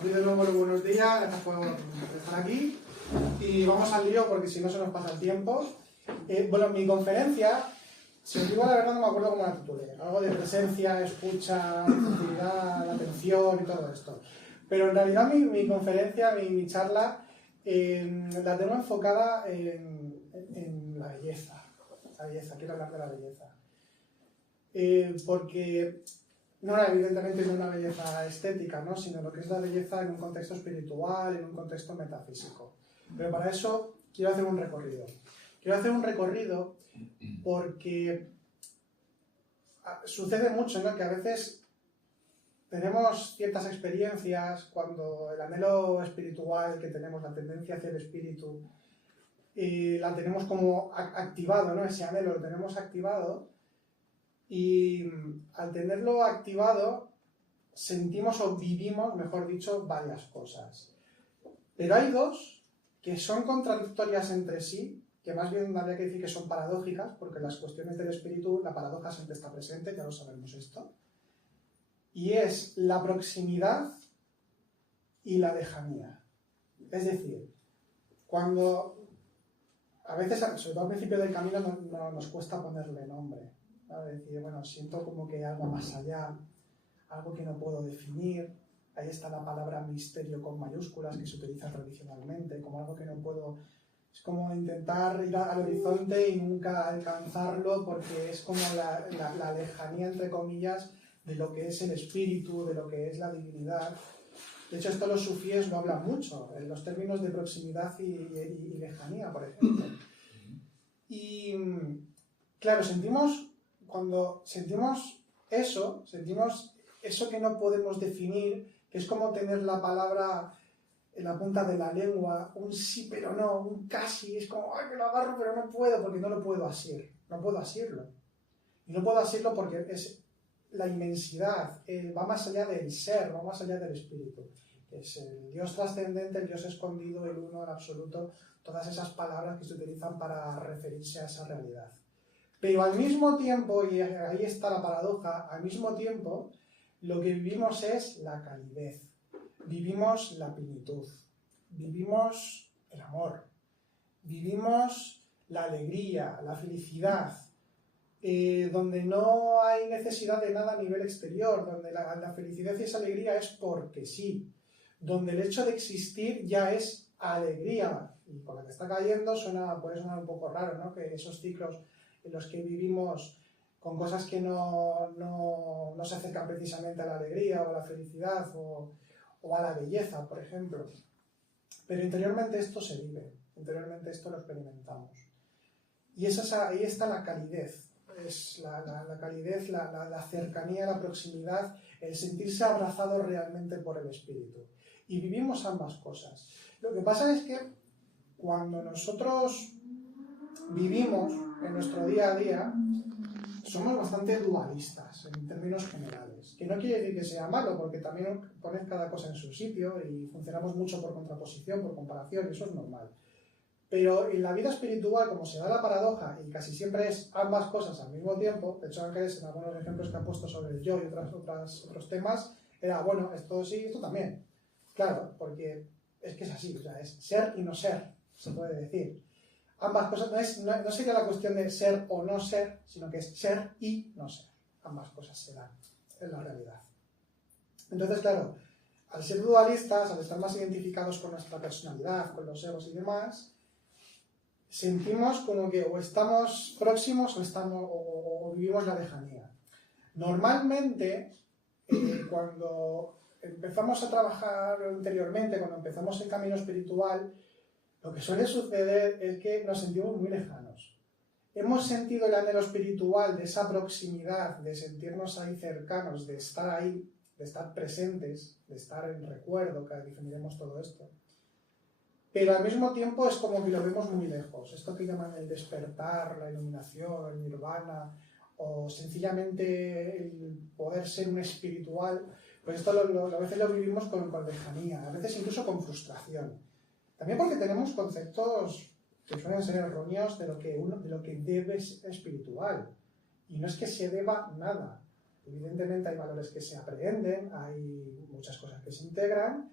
Os doy de nuevo los buenos días, gracias por estar aquí y vamos al lío porque si no se nos pasa el tiempo. Bueno, mi conferencia, si os digo la verdad no me acuerdo cómo la titulé, algo de presencia, escucha, sensibilidad, atención y todo esto. Pero en realidad mi conferencia, mi charla, la tengo enfocada en la belleza. La belleza, quiero hablar de la belleza. Porque no evidentemente no una belleza estética, ¿no? Sino lo que es la belleza en un contexto espiritual, en un contexto metafísico. Pero para eso quiero hacer un recorrido. Quiero hacer un recorrido porque sucede mucho, ¿no? Que a veces tenemos ciertas experiencias cuando el anhelo espiritual que tenemos, la tendencia hacia el espíritu, la tenemos como activado, ¿no? Ese anhelo lo tenemos activado. Y al tenerlo activado, sentimos o vivimos, mejor dicho, varias cosas. Pero hay dos que son contradictorias entre sí, que más bien habría que decir que son paradójicas, porque en las cuestiones del espíritu la paradoja siempre está presente, ya lo sabemos esto. Y es la proximidad y la lejanía. Es decir, cuando a veces, sobre todo al principio del camino, nos cuesta ponerle nombre. Decir, bueno, siento como que hay algo más allá, algo que no puedo definir. Ahí está la palabra misterio con mayúsculas que se utiliza tradicionalmente, como algo que no puedo. Es como intentar ir al horizonte y nunca alcanzarlo, porque es como la lejanía, entre comillas, de lo que es el espíritu, de lo que es la divinidad. De hecho, esto los sufíes lo hablan mucho, en los términos de proximidad y lejanía, por ejemplo. Y claro, cuando sentimos eso que no podemos definir, que es como tener la palabra en la punta de la lengua, un sí pero no, un casi, es como, ay, que lo agarro pero no puedo, porque no lo puedo asir, no puedo asirlo. Y no puedo asirlo porque es la inmensidad, va más allá del ser, va más allá del espíritu. Es el Dios trascendente, el Dios escondido, el uno, el absoluto, todas esas palabras que se utilizan para referirse a esa realidad. Pero al mismo tiempo, y ahí está la paradoja, al mismo tiempo lo que vivimos es la calidez, vivimos la plenitud, vivimos el amor, vivimos la alegría, la felicidad, donde no hay necesidad de nada a nivel exterior, donde la felicidad y esa alegría es porque sí, donde el hecho de existir ya es alegría, y con la que está cayendo puede sonar un poco raro, ¿no? Que esos ciclos en los que vivimos con cosas que no se acercan precisamente a la alegría o a la felicidad o a la belleza, por ejemplo. Pero interiormente esto se vive, interiormente esto lo experimentamos. Y ahí está la calidez, es la calidez, la cercanía, la proximidad, el sentirse abrazado realmente por el espíritu. Y vivimos ambas cosas. Lo que pasa es que cuando nosotros vivimos en nuestro día a día, somos bastante dualistas en términos generales. Que no quiere decir que sea malo, porque también pones cada cosa en su sitio y funcionamos mucho por contraposición, por comparación, y eso es normal. Pero en la vida espiritual, como se da la paradoja, y casi siempre es ambas cosas al mismo tiempo, de hecho Ángeles en algunos ejemplos que ha puesto sobre el yo y otros temas, era, bueno, esto sí, esto también. Claro, porque es que es así, o sea, es ser y no ser, se puede decir. Ambas cosas, no sería la cuestión de ser o no ser, sino que es ser y no ser. Ambas cosas se dan en la realidad. Entonces, claro, al ser dualistas, al estar más identificados con nuestra personalidad, con los egos y demás, sentimos como que o estamos próximos o vivimos la lejanía. Normalmente, cuando empezamos a trabajar interiormente, cuando empezamos el camino espiritual, lo que suele suceder es que nos sentimos muy lejanos. Hemos sentido el anhelo espiritual de esa proximidad, de sentirnos ahí cercanos, de estar presentes, de estar en recuerdo, que definiremos todo esto. Pero al mismo tiempo es como que lo vemos muy lejos. Esto que llaman el despertar, la iluminación, el nirvana, o sencillamente el poder ser un espiritual, pues esto a veces lo vivimos con lejanía, a veces incluso con frustración. También porque tenemos conceptos que suelen ser erróneos de lo que debe ser espiritual. Y no es que se deba nada. Evidentemente hay valores que se aprenden, hay muchas cosas que se integran,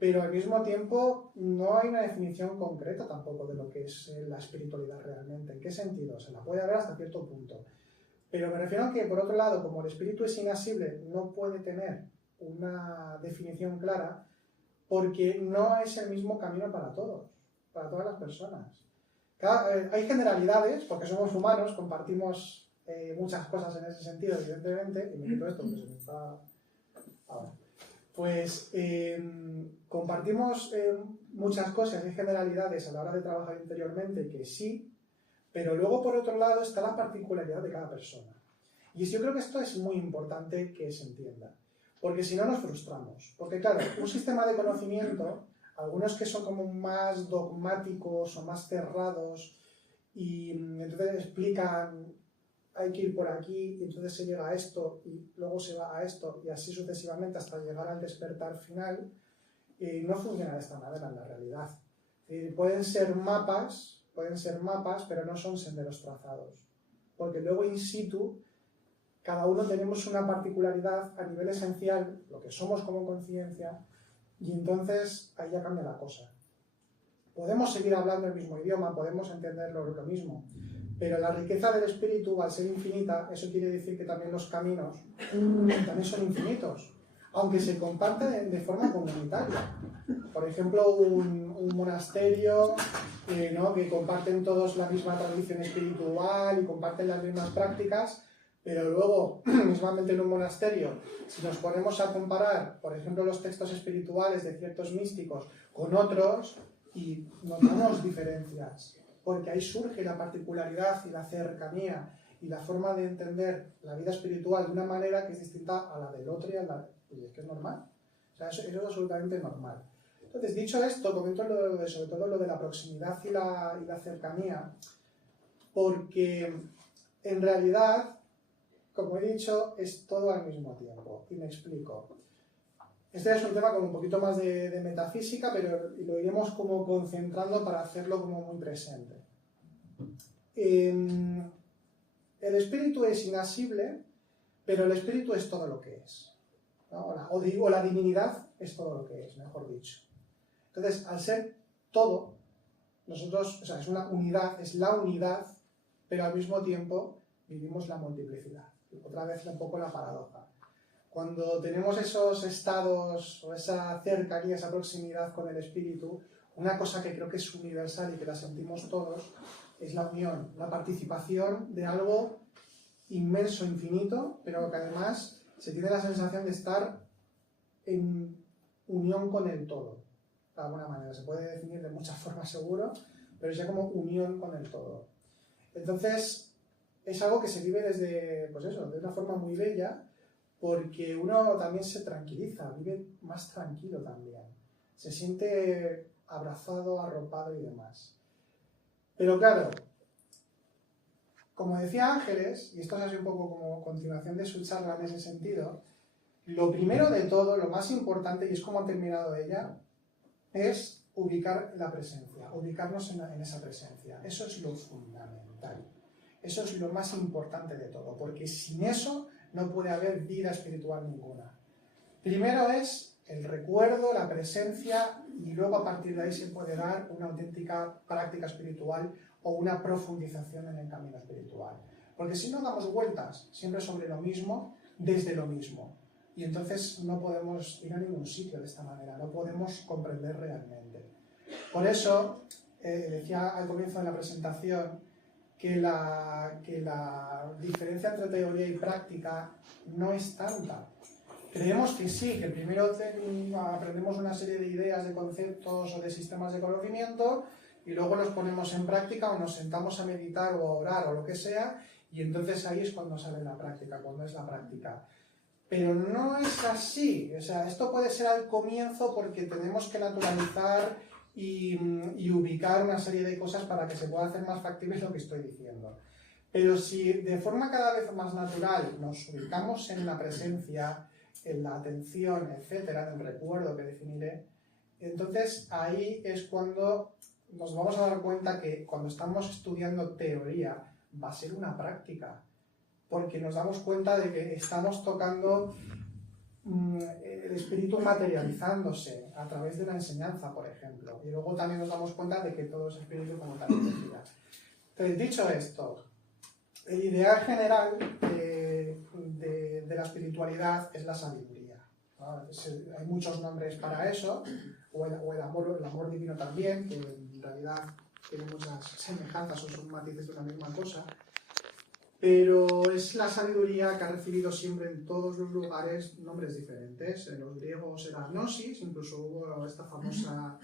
pero al mismo tiempo no hay una definición concreta tampoco de lo que es la espiritualidad realmente. ¿En qué sentido? Se la puede ver hasta cierto punto. Pero me refiero a que, por otro lado, como el espíritu es inasible, no puede tener una definición clara, porque no es el mismo camino para todos, para todas las personas. Hay generalidades, porque somos humanos, compartimos muchas cosas en ese sentido, evidentemente, y me quito esto, porque se me está... Ahora. Pues compartimos muchas cosas y generalidades a la hora de trabajar interiormente que sí, pero luego por otro lado está la particularidad de cada persona. Y yo creo que esto es muy importante que se entienda, porque si no nos frustramos. Porque claro, un sistema de conocimiento, algunos que son como más dogmáticos o más cerrados, y entonces explican, hay que ir por aquí, y entonces se llega a esto, y luego se va a esto, y así sucesivamente hasta llegar al despertar final, no funciona de esta manera en la realidad. Pueden ser mapas, pero no son senderos trazados. Porque luego in situ, cada uno tenemos una particularidad a nivel esencial, lo que somos como conciencia, y entonces ahí ya cambia la cosa. Podemos seguir hablando el mismo idioma, podemos entenderlo lo mismo, pero la riqueza del espíritu, al ser infinita, eso quiere decir que también los caminos también son infinitos, aunque se comparten de forma comunitaria. Por ejemplo, un monasterio, ¿no?, que comparten todos la misma tradición espiritual y comparten las mismas prácticas, pero luego, mismamente en un monasterio, si nos ponemos a comparar, por ejemplo, los textos espirituales de ciertos místicos con otros, y notamos diferencias, porque ahí surge la particularidad y la cercanía y la forma de entender la vida espiritual de una manera que es distinta a la del otro y es que es normal. O sea, eso es absolutamente normal. Entonces, dicho esto, comento sobre todo lo de la proximidad y la cercanía, porque en realidad, como he dicho, es todo al mismo tiempo. Y me explico. Este es un tema como un poquito más de metafísica, pero lo iremos como concentrando para hacerlo como muy presente. El espíritu es inasible, pero el espíritu es todo lo que es, ¿no? O la divinidad es todo lo que es, mejor dicho. Entonces, al ser todo, nosotros, o sea, es una unidad, es la unidad, pero al mismo tiempo vivimos la multiplicidad. Otra vez un poco la paradoja. Cuando tenemos esos estados o esa cercanía, esa proximidad con el espíritu, una cosa que creo que es universal y que la sentimos todos es la unión, la participación de algo inmenso, infinito, pero que además se tiene la sensación de estar en unión con el todo. De alguna manera, se puede definir de muchas formas seguro, pero es ya como unión con el todo. Entonces, es algo que se vive desde, pues eso, de una forma muy bella, porque uno también se tranquiliza, vive más tranquilo también. Se siente abrazado, arropado y demás. Pero claro, como decía Ángeles, y esto es así un poco como continuación de su charla en ese sentido, lo primero de todo, lo más importante, y es como ha terminado ella, es ubicar la presencia, ubicarnos en esa presencia. Eso es lo fundamental. Eso es lo más importante de todo, porque sin eso no puede haber vida espiritual ninguna. Primero es el recuerdo, la presencia, y luego a partir de ahí se puede dar una auténtica práctica espiritual o una profundización en el camino espiritual. Porque si no damos vueltas siempre sobre lo mismo, desde lo mismo. Y entonces no podemos ir a ningún sitio de esta manera, no podemos comprender realmente. Por eso, decía al comienzo de la presentación, que la diferencia entre teoría y práctica no es tanta. Creemos que sí, que primero aprendemos una serie de ideas, de conceptos o de sistemas de conocimiento y luego los ponemos en práctica o nos sentamos a meditar o a orar o lo que sea y entonces ahí es cuando sale la práctica, cuando es la práctica. Pero no es así. O sea, esto puede ser al comienzo porque tenemos que naturalizar y ubicar una serie de cosas para que se pueda hacer más factible lo que estoy diciendo. Pero si de forma cada vez más natural nos ubicamos en la presencia, en la atención, etcétera, en el recuerdo que definiré, entonces ahí es cuando nos vamos a dar cuenta que cuando estamos estudiando teoría va a ser una práctica, porque nos damos cuenta de que estamos tocando el espíritu materializándose a través de una enseñanza, por ejemplo. Y luego también nos damos cuenta de que todo es espíritu, como también decía. Entonces, dicho esto, el ideal general de la espiritualidad es la sabiduría, ¿no? Hay muchos nombres para eso, o el amor divino también, que en realidad tiene muchas semejanzas o son matices de una misma cosa. Pero es la sabiduría que ha recibido siempre en todos los lugares nombres diferentes. En los griegos era gnosis, incluso hubo esta famosa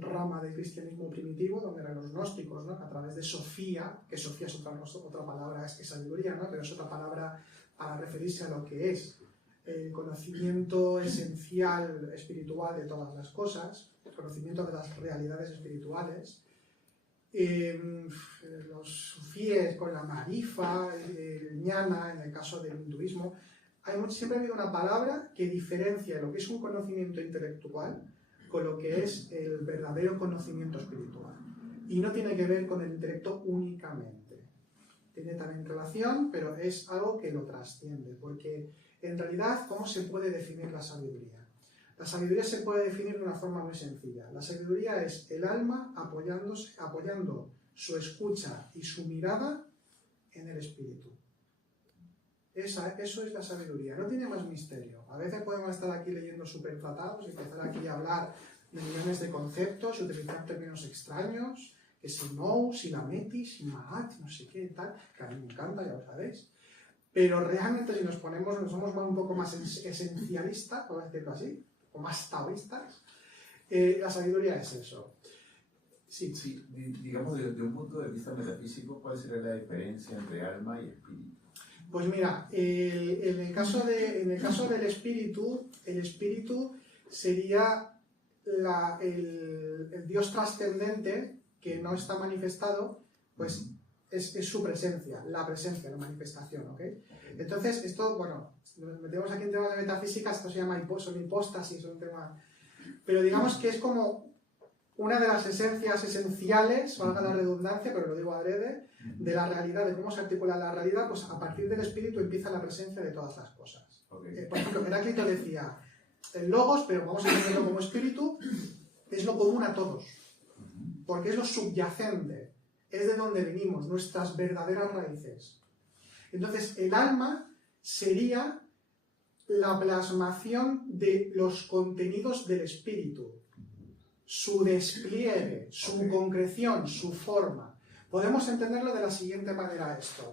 rama del cristianismo primitivo, donde eran los gnósticos, ¿no? A través de Sofía, que Sofía es otra palabra, es que sabiduría, ¿no? Pero es otra palabra para referirse a lo que es el conocimiento esencial espiritual de todas las cosas, el conocimiento de las realidades espirituales. Los sufíes con la marifa, el jnana, en el caso del hinduismo, siempre ha habido una palabra que diferencia lo que es un conocimiento intelectual con lo que es el verdadero conocimiento espiritual. Y no tiene que ver con el intelecto únicamente. Tiene también relación, pero es algo que lo trasciende, porque en realidad, ¿cómo se puede definir la sabiduría? La sabiduría se puede definir de una forma muy sencilla. La sabiduría es el alma apoyando su escucha y su mirada en el espíritu. Eso es la sabiduría, no tiene más misterio. A veces podemos estar aquí leyendo supertratados y empezar aquí a hablar de millones de conceptos y utilizar términos extraños, que si no, si la metis, si maat, no sé qué, tal, que a mí me encanta, ya lo sabéis. Pero realmente si nos somos un poco más esencialistas, por decirlo así, o más taoístas, la sabiduría es eso. Sí, sí, digamos, desde un punto de vista metafísico, ¿cuál sería la diferencia entre alma y espíritu? Pues mira, en el caso del espíritu, el espíritu sería el Dios trascendente que no está manifestado, pues es su presencia, la manifestación, ¿ok? Entonces, esto, bueno, nos metemos aquí en temas de metafísica, esto se llama son hipóstasis, un tema... Pero digamos que es como una de las esencias esenciales, valga la redundancia, pero lo digo adrede, de la realidad, de cómo se articula la realidad, pues a partir del espíritu empieza la presencia de todas las cosas. Okay. Por ejemplo, Heráclito decía, el logos, pero vamos a entenderlo como espíritu, es lo común a todos, porque es lo subyacente, es de donde venimos, nuestras verdaderas raíces. Entonces, el alma sería la plasmación de los contenidos del espíritu, su despliegue, su concreción, su forma. Podemos entenderlo de la siguiente manera esto.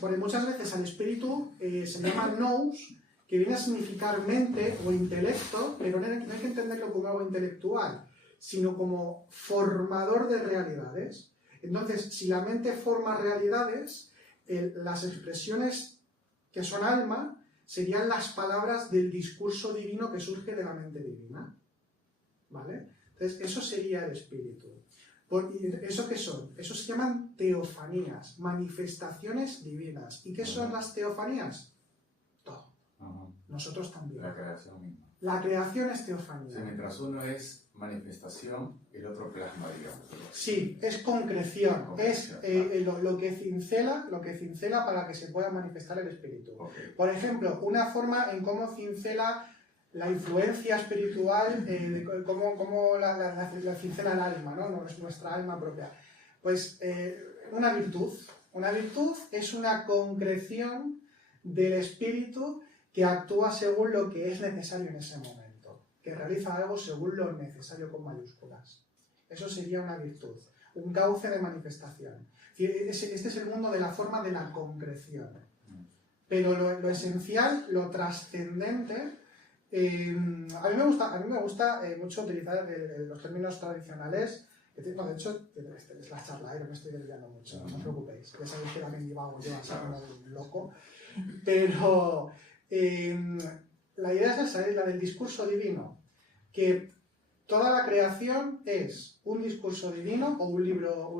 Porque muchas veces al espíritu se llama nous, que viene a significar mente o intelecto, pero no hay que entenderlo como algo intelectual, sino como formador de realidades. Entonces, si la mente forma realidades, las expresiones que son alma serían las palabras del discurso divino que surge de la mente divina. ¿Vale? Entonces, eso sería el espíritu. ¿Eso qué son? Eso se llaman teofanías, manifestaciones divinas. ¿Y qué son las teofanías? Todo. Nosotros también. La creación misma. La creación es teofanía. O sea, mientras uno es manifestación, el otro plasma, digamos. Sí, es concreción. Es lo que cincela para que se pueda manifestar el espíritu. Okay. Por ejemplo, una forma en cómo cincela la influencia espiritual, cómo la cincela el alma, ¿no? Nuestra alma propia. Pues una virtud. Una virtud es una concreción del espíritu que actúa según lo que es necesario en ese momento, que realiza algo según lo necesario con mayúsculas. Eso sería una virtud, un cauce de manifestación. Este es el mundo de la forma de la concreción. Pero lo esencial, lo trascendente, a mí me gusta mucho utilizar los términos tradicionales. No, de hecho, es la charla, no me estoy desviando mucho, no os preocupéis. Ya sabéis que también llevo así como un loco. Pero la idea es esa, es la del discurso divino. Que toda la creación es un discurso divino o un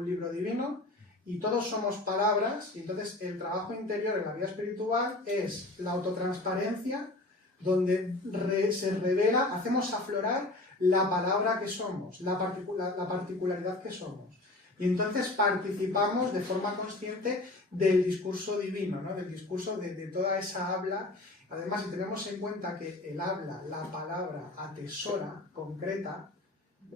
libro divino, y todos somos palabras, y entonces el trabajo interior en la vida espiritual es la autotransparencia, donde se revela, hacemos aflorar la palabra que somos, la particularidad que somos. Y entonces participamos de forma consciente del discurso divino, ¿no? Del discurso de toda esa habla. Además, si tenemos en cuenta que el habla, la palabra, atesora, concreta,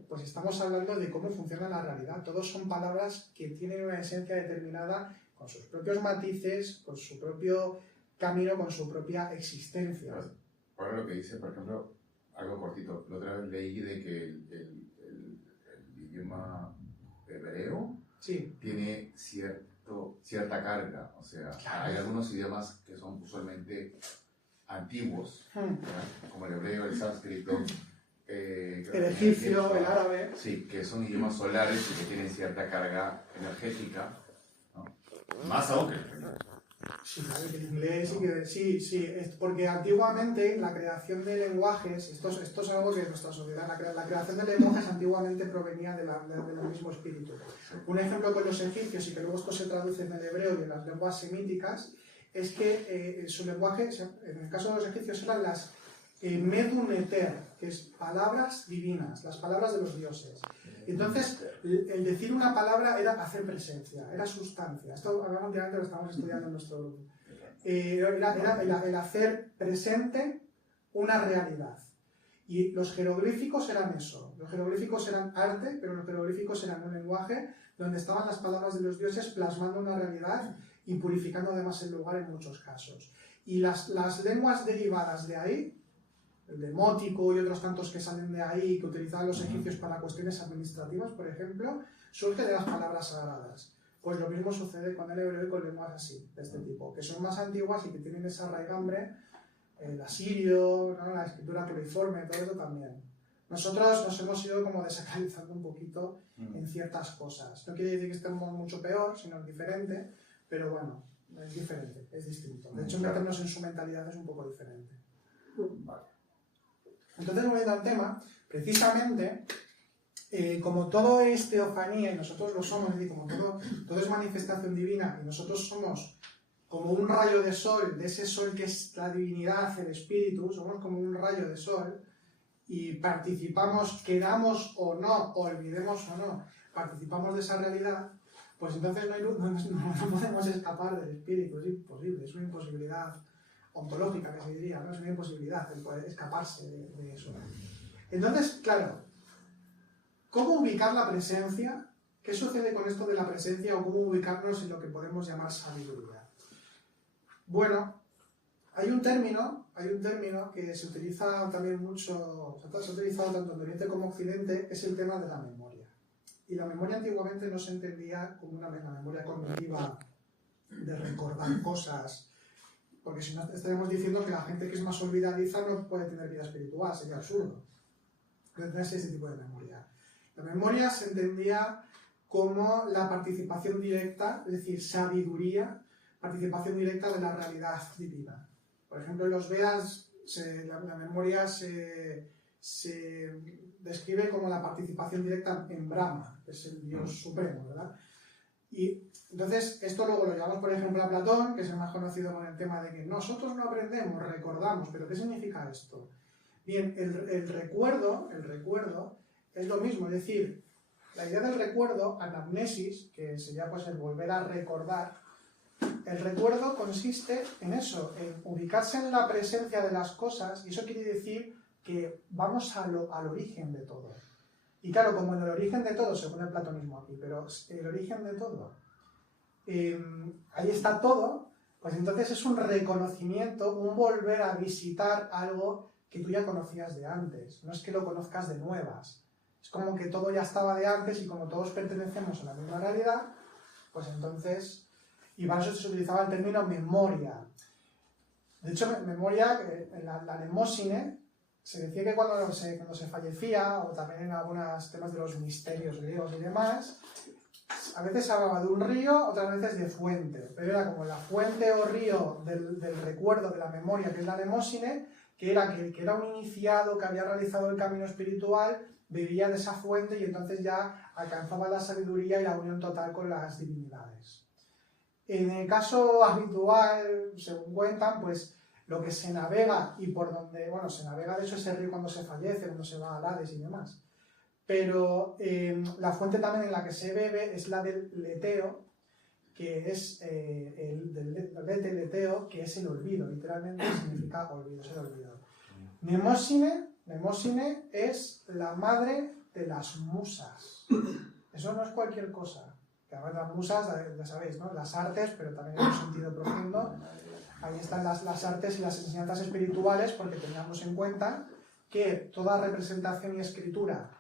pues estamos hablando de cómo funciona la realidad. Todos son palabras que tienen una esencia determinada, con sus propios matices, con su propio camino, con su propia existencia. Ahora lo que dice, por ejemplo, algo cortito. La otra vez leí de que el idioma hebreo sí. tiene cierta carga. O sea, claro, hay algunos idiomas que son usualmente antiguos, como el hebreo, el sánscrito, el egipcio, el árabe. Sí, que son idiomas solares y que tienen cierta carga energética, ¿no? Más aún que el español. Sí, claro, que el inglés y que sí, porque antiguamente la creación de lenguajes, esto es algo que nuestra sociedad, la creación de lenguajes antiguamente provenía del mismo espíritu. Un ejemplo con los egipcios, y que luego esto se traduce en el hebreo y en las lenguas semíticas, es que su lenguaje, en el caso de los egipcios, eran las meduneter, que es palabras divinas, las palabras de los dioses. Entonces, el decir una palabra era hacer presencia, era sustancia. Esto últimamente lo estamos estudiando en nuestro grupo. Era el hacer presente una realidad. Y los jeroglíficos eran eso. Los jeroglíficos eran arte, pero los jeroglíficos eran un lenguaje donde estaban las palabras de los dioses plasmando una realidad y purificando además el lugar en muchos casos. Y las lenguas derivadas de ahí, el demótico y otros tantos que salen de ahí, que utilizaban los egipcios para cuestiones administrativas, por ejemplo, surge de las palabras sagradas. Pues lo mismo sucede con el hebreo y con lenguas así, de este tipo, que son más antiguas y que tienen esa raigambre, el asirio, ¿no? La escritura cuneiforme, todo eso también. Nosotros nos hemos ido como desacralizando un poquito en ciertas cosas. No quiere decir que estemos mucho peor, sino diferente, pero bueno, es diferente, es distinto. De hecho, meternos en su mentalidad es un poco diferente. Vale. Entonces, volviendo al tema, precisamente, como todo es teofanía y nosotros lo somos, es decir, como todo es manifestación divina y nosotros somos como un rayo de sol, de ese sol que es la divinidad, el espíritu, somos como un rayo de sol y participamos, queramos o no, olvidemos o no, participamos de esa realidad, pues entonces no podemos escapar del espíritu, es imposible, es una imposibilidad ontológica, que se diría, ¿no? Es una imposibilidad el poder escaparse de eso. Entonces, claro, ¿cómo ubicar la presencia? ¿Qué sucede con esto de la presencia o cómo ubicarnos en lo que podemos llamar sabiduría? Bueno, hay un término que se utiliza también mucho, se ha utilizado tanto en Oriente como Occidente, que es el tema de la memoria. Y la memoria antiguamente no se entendía como una memoria cognitiva de recordar cosas, porque si no estaríamos diciendo que la gente que es más olvidadiza no puede tener vida espiritual, sería absurdo. Puede tenerse ese tipo de memoria. La memoria se entendía como la participación directa, es decir, sabiduría, participación directa de la realidad divina. Por ejemplo, en los Vedas la memoria se describe como la participación directa en Brahma, que es el Dios supremo, ¿verdad? Y entonces, esto luego lo llevamos, por ejemplo, a Platón, que es el más conocido con el tema de que nosotros no aprendemos, recordamos. ¿Pero qué significa esto? Bien, el recuerdo es lo mismo, es decir, la idea del recuerdo, anamnesis, que sería pues el volver a recordar, el recuerdo consiste en eso, en ubicarse en la presencia de las cosas, y eso quiere decir que vamos al origen de todo. Y claro, como en el origen de todo, según el platonismo aquí, pero el origen de todo, ahí está todo, pues entonces es un reconocimiento, un volver a visitar algo que tú ya conocías de antes, no es que lo conozcas de nuevas. Es como que todo ya estaba de antes y como todos pertenecemos a la misma realidad, pues entonces, y para eso se utilizaba el término memoria. De hecho, memoria, en la nemosine, se decía que cuando se fallecía, o también en algunos temas de los misterios griegos y demás, a veces se hablaba de un río, otras veces de fuente, pero era como la fuente o río del recuerdo, de la memoria, que es la nemosine, que era un iniciado que había realizado el camino espiritual, bebía de esa fuente y entonces ya alcanzaba la sabiduría y la unión total con las divinidades. En el caso habitual, según cuentan, pues lo que se navega y por donde, bueno, se navega de hecho ese río cuando se fallece, cuando se va al Hades y demás. Pero la fuente también en la que se bebe es la del leteo, que es del leteo, que es el olvido, literalmente significa olvido, es el olvido. Mnemosine es la madre de las musas. Eso no es cualquier cosa. Que además las musas, ya sabéis, ¿no? Las artes, pero también en un sentido profundo. Ahí están las artes y las enseñanzas espirituales, porque tengamos en cuenta que toda representación y escritura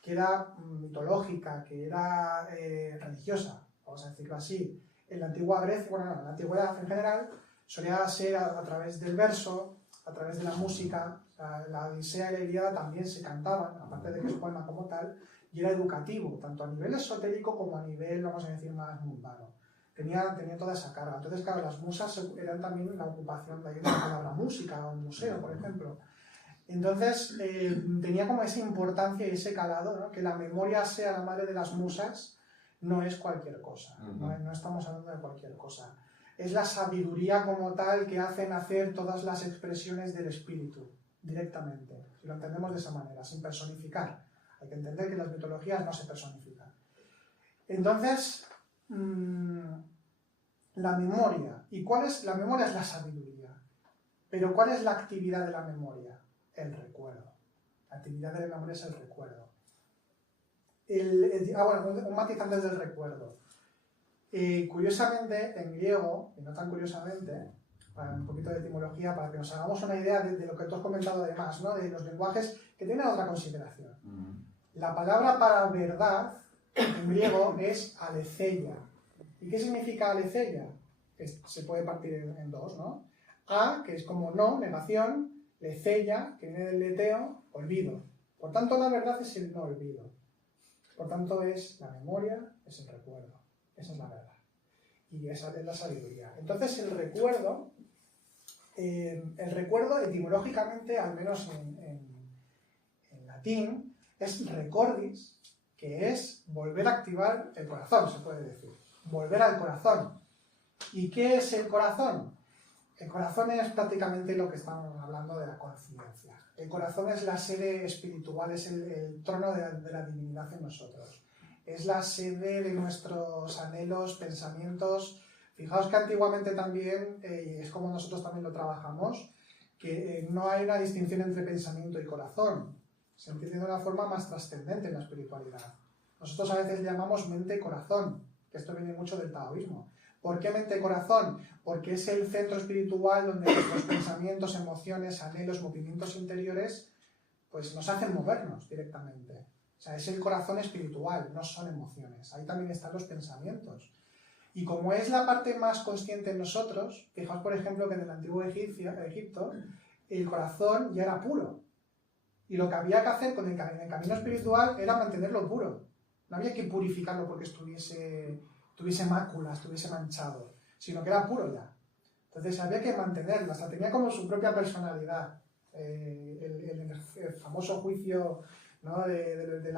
que era mitológica, que era religiosa, vamos a decirlo así, en la antigua Grecia, bueno, no, en la antigüedad en general, solía ser a través del verso, a través de la música. O sea, la Odisea y la Ilíada también se cantaban, aparte de que es poema como tal, y era educativo, tanto a nivel esotérico como a nivel, vamos a decir, más mundano. Tenía toda esa carga. Entonces, claro, las musas eran también la ocupación de ahí de la palabra música, o un museo, por ejemplo. Entonces, tenía como esa importancia y ese calado, ¿no? Que la memoria sea la madre de las musas no es cualquier cosa, no estamos hablando de cualquier cosa. Es la sabiduría como tal que hace nacer todas las expresiones del espíritu, directamente, si lo entendemos de esa manera, sin personificar. Hay que entender que las mitologías no se personifican. Entonces, la memoria. ¿Y cuál es? La memoria es la sabiduría. Pero ¿cuál es la actividad de la memoria? El recuerdo. La actividad de la memoria es el recuerdo. Bueno, un matiz antes del recuerdo. Curiosamente, en griego, y no tan curiosamente, un poquito de etimología para que nos hagamos una idea de lo que tú has comentado además, ¿no? De los lenguajes que tienen otra consideración. La palabra para verdad en griego es aletheia. ¿Y qué significa aletheia? Que se puede partir en dos, ¿no? A, que es como no, negación, letheia, que viene del leteo, olvido. Por tanto, la verdad es el no olvido. Por tanto, es la memoria, es el recuerdo. Esa es la verdad. Y esa es la sabiduría. Entonces, el recuerdo etimológicamente, al menos en latín, es recordis, que es volver a activar el corazón, se puede decir. Volver al corazón. ¿Y qué es el corazón? El corazón es prácticamente lo que estamos hablando de la conciencia. El corazón es la sede espiritual, es el trono de la divinidad en nosotros. Es la sede de nuestros anhelos, pensamientos. Fijaos que antiguamente también, y es como nosotros también lo trabajamos, que no hay una distinción entre pensamiento y corazón. Se entiende de una forma más trascendente en la espiritualidad. Nosotros a veces le llamamos mente-corazón, que esto viene mucho del taoísmo. ¿Por qué mente-corazón? Porque es el centro espiritual donde nuestros pensamientos, emociones, anhelos, movimientos interiores, pues nos hacen movernos directamente. O sea, es el corazón espiritual, no son emociones. Ahí también están los pensamientos. Y como es la parte más consciente en nosotros, fijaos por ejemplo que en el antiguo Egipto, el corazón ya era puro. Y lo que había que hacer con el camino espiritual era mantenerlo puro. No había que purificarlo porque tuviese máculas, estuviese manchado, sino que era puro ya. Entonces había que mantenerlo, hasta tenía como su propia personalidad. El famoso juicio, ¿no? El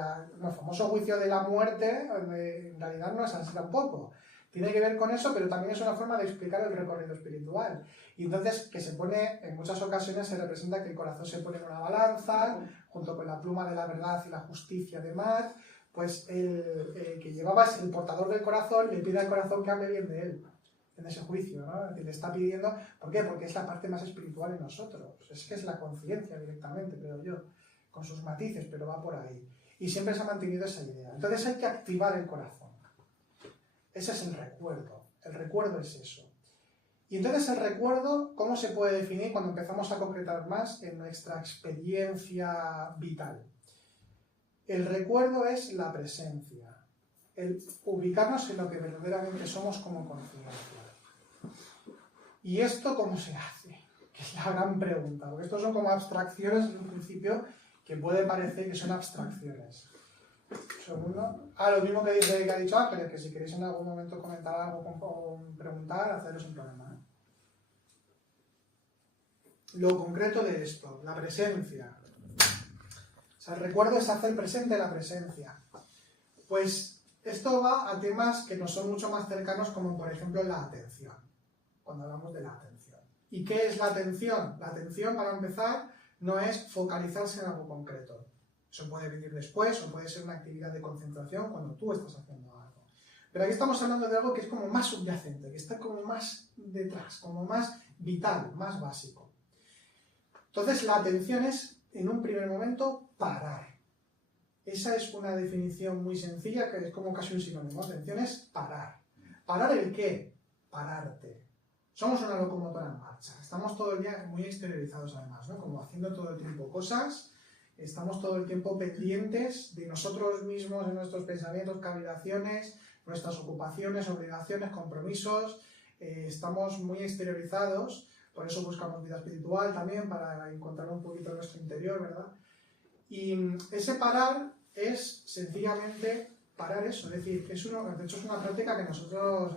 famoso juicio de la muerte, en realidad no es así tampoco. Tiene que ver con eso, pero también es una forma de explicar el recorrido espiritual. Y entonces, que se pone, en muchas ocasiones se representa que el corazón se pone en una balanza, junto con la pluma de la verdad y la justicia de mar, pues el que llevaba es el portador del corazón, le pide al corazón que hable bien de él, en ese juicio, ¿no? Le está pidiendo, ¿por qué? Porque es la parte más espiritual en nosotros. Es que es la conciencia directamente, creo yo, con sus matices, pero va por ahí. Y siempre se ha mantenido esa idea. Entonces hay que activar el corazón. Ese es el recuerdo. El recuerdo es eso. Y entonces el recuerdo, ¿cómo se puede definir cuando empezamos a concretar más en nuestra experiencia vital? El recuerdo es la presencia, el ubicarnos en lo que verdaderamente somos como conciencia. ¿Y esto cómo se hace? Que es la gran pregunta, porque estos son como abstracciones en un principio que puede parecer que son abstracciones. Segundo. Lo mismo que ha dicho Ángeles, que si queréis en algún momento comentar algo o preguntar, haceros un problema. Lo concreto de esto, la presencia. O sea, el recuerdo es hacer presente la presencia. Pues esto va a temas que nos son mucho más cercanos, como por ejemplo la atención. Cuando hablamos de la atención. ¿Y qué es la atención? La atención, para empezar, no es focalizarse en algo concreto. Eso puede venir después o puede ser una actividad de concentración cuando tú estás haciendo algo. Pero aquí estamos hablando de algo que es como más subyacente, que está como más detrás, como más vital, más básico. Entonces la atención es, en un primer momento, parar. Esa es una definición muy sencilla, que es como casi un sinónimo. Atención es parar. ¿Parar el qué? Pararte. Somos una locomotora en marcha. Estamos todo el día muy exteriorizados además, ¿no? Como haciendo todo el tiempo cosas. Estamos todo el tiempo pendientes de nosotros mismos, de nuestros pensamientos, cavilaciones, nuestras ocupaciones, obligaciones, compromisos. Estamos muy exteriorizados, por eso buscamos vida espiritual también, para encontrar un poquito nuestro interior, ¿verdad? Y ese parar es sencillamente parar eso, es decir, de hecho es una práctica que nosotros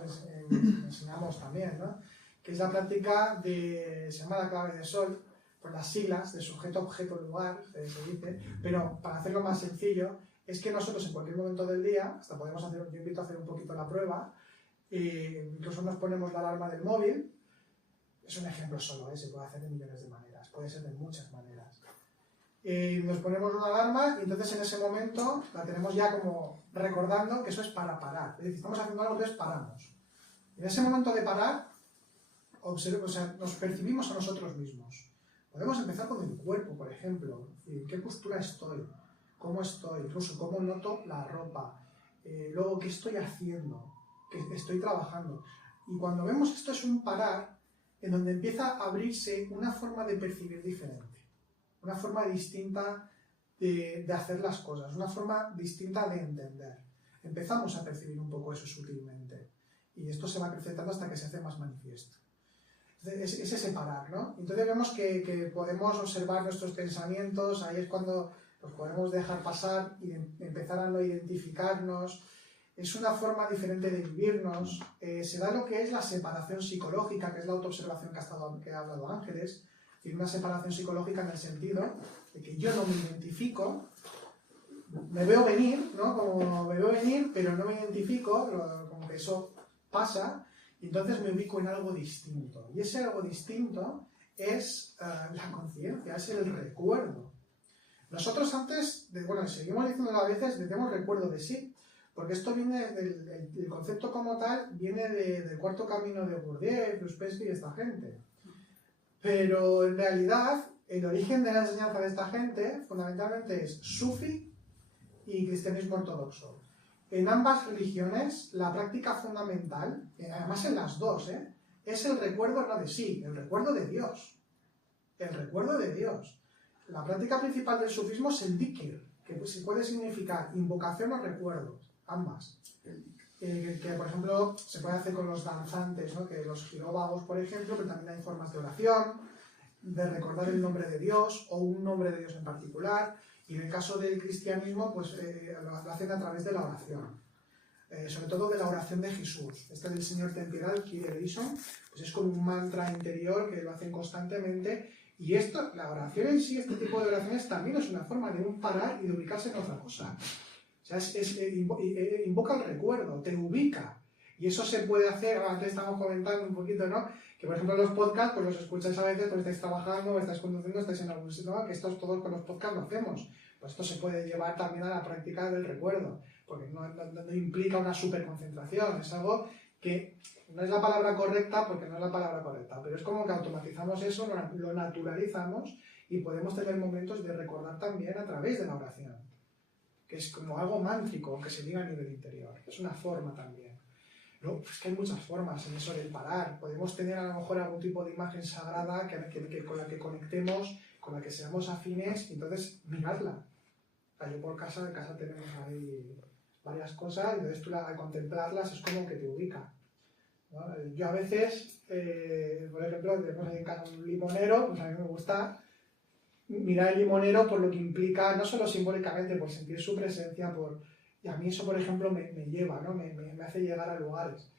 enseñamos también, ¿no? Que es la práctica se llama la clave de sol, por las siglas de sujeto, objeto, lugar, se dice, pero para hacerlo más sencillo, es que nosotros en cualquier momento del día, hasta podemos hacer, yo invito a hacer un poquito la prueba, incluso nos ponemos la alarma del móvil, es un ejemplo solo, se puede hacer de millones de maneras, puede ser de muchas maneras. Nos ponemos una alarma y entonces en ese momento la tenemos ya como recordando que eso es para parar, es decir, estamos haciendo algo, entonces paramos. En ese momento de parar, nos percibimos a nosotros mismos. Podemos empezar con el cuerpo, por ejemplo, ¿en qué postura estoy? ¿Cómo estoy? Incluso cómo noto la ropa. Luego, ¿qué estoy haciendo? ¿Qué estoy trabajando? Y cuando vemos esto es un parar en donde empieza a abrirse una forma de percibir diferente, una forma distinta de hacer las cosas, una forma distinta de entender. Empezamos a percibir un poco eso sutilmente y esto se va acrecentando hasta que se hace más manifiesto. Es ese parar, ¿no? Entonces vemos que podemos observar nuestros pensamientos, ahí es cuando los podemos dejar pasar y empezar a no identificarnos. Es una forma diferente de vivirnos. Se da lo que es la separación psicológica, que es la autoobservación que ha hablado Ángeles. Y una separación psicológica en el sentido de que yo no me identifico, me veo venir, ¿no? Como me veo venir, pero no me identifico, como que eso pasa. Y entonces me ubico en algo distinto. Y ese algo distinto es la conciencia, es el recuerdo. Nosotros antes, seguimos diciendo a veces, tenemos recuerdo de sí, porque esto viene el concepto como tal, viene del cuarto camino de Bourdieu, Uspensky y esta gente. Pero en realidad, el origen de la enseñanza de esta gente, fundamentalmente es sufi y cristianismo ortodoxo. En ambas religiones, la práctica fundamental, además en las dos, es el recuerdo no de sí, el recuerdo de Dios. El recuerdo de Dios. La práctica principal del sufismo es el dhikr, que puede significar invocación o recuerdo, ambas. Que por ejemplo se puede hacer con los danzantes, ¿no? Que los giróvagos, por ejemplo, pero también hay formas de oración, de recordar el nombre de Dios o un nombre de Dios en particular. Y en el caso del cristianismo, pues lo hacen a través de la oración. Sobre todo de la oración de Jesús. Esta del Señor ten piedad, Kyrie eleison, pues es como un mantra interior que lo hacen constantemente. Y esto, la oración en sí, este tipo de oraciones también es una forma de un parar y de ubicarse en otra cosa. O sea, invoca el recuerdo, te ubica. Y eso se puede hacer, antes estábamos comentando un poquito, ¿no? Que por ejemplo los podcasts, pues los escucháis a veces, pues estáis trabajando, estáis conduciendo, estáis en algún sitio, ¿no? Que estos todos con los podcasts lo hacemos. Pues esto se puede llevar también a la práctica del recuerdo, porque no implica una superconcentración, es algo que no es la palabra correcta, porque no es la palabra correcta, pero es como que automatizamos eso, lo naturalizamos y podemos tener momentos de recordar también a través de la oración, que es como algo mántrico que se diga a nivel interior, es una forma también. No, es que hay muchas formas en eso del parar. Podemos tener a lo mejor algún tipo de imagen sagrada con la que conectemos, con la que seamos afines, y entonces mirarla. Yo por casa, de casa tenemos ahí varias cosas, y entonces tú al contemplarlas es como que te ubica, ¿no? Yo a veces, por ejemplo, tenemos ahí en casa un limonero, pues a mí me gusta mirar el limonero por lo que implica, no solo simbólicamente, por sentir su presencia, y a mí eso, por ejemplo, me lleva, ¿no? me hace llegar a lugares.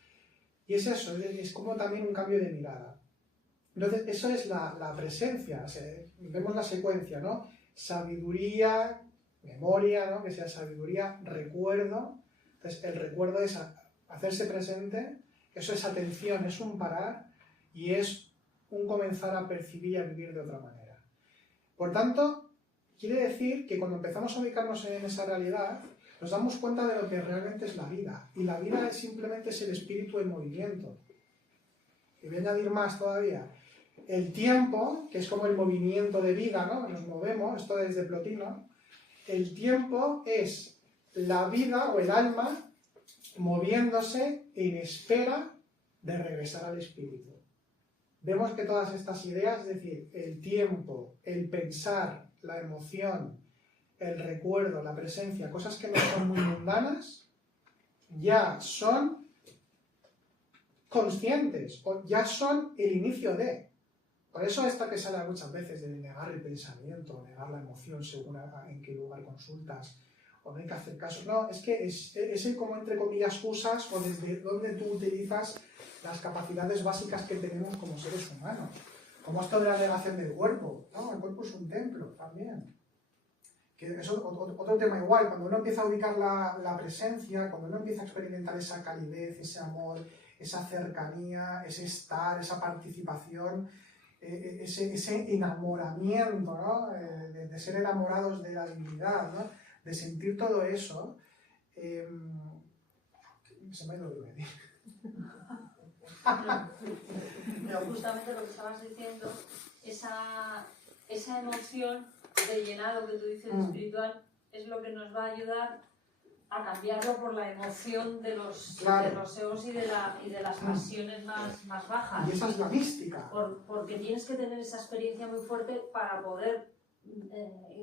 Y es eso, es como también un cambio de mirada. Entonces, eso es la presencia, o sea, vemos la secuencia, ¿no? Sabiduría, memoria, ¿no? Que sea sabiduría, recuerdo. Entonces, el recuerdo es hacerse presente, eso es atención, es un parar y es un comenzar a percibir y a vivir de otra manera. Por tanto, quiere decir que cuando empezamos a ubicarnos en esa realidad, nos damos cuenta de lo que realmente es la vida. Y la vida es simplemente el espíritu en movimiento. Y voy a añadir más todavía. El tiempo, que es como el movimiento de vida, ¿no? Nos movemos, esto es de Plotino. El tiempo es la vida o el alma moviéndose en espera de regresar al espíritu. Vemos que todas estas ideas, es decir, el tiempo, el pensar, la emoción, el recuerdo, la presencia, cosas que no son muy mundanas, ya son conscientes, o ya son el inicio de. Por eso esto que sale muchas veces de negar el pensamiento, negar la emoción según en qué lugar consultas, o no hay que hacer caso. No, es que es el como entre comillas usas o desde donde tú utilizas las capacidades básicas que tenemos como seres humanos. Como esto de la negación del cuerpo. No, el cuerpo es un templo también. Que es otro tema igual. Cuando uno empieza a ubicar la presencia, cuando uno empieza a experimentar esa calidez, ese amor, esa cercanía, ese estar, esa participación, ese enamoramiento, ¿no? De ser enamorados de la divinidad, ¿no? De sentir todo eso, se me ha ido lo que me Pero justamente lo que estabas diciendo, esa emoción de llenado que tú dices espiritual, es lo que nos va a ayudar a cambiarlo por la emoción de los egos y de las pasiones más bajas. Y esa es la mística. Porque tienes que tener esa experiencia muy fuerte para poder,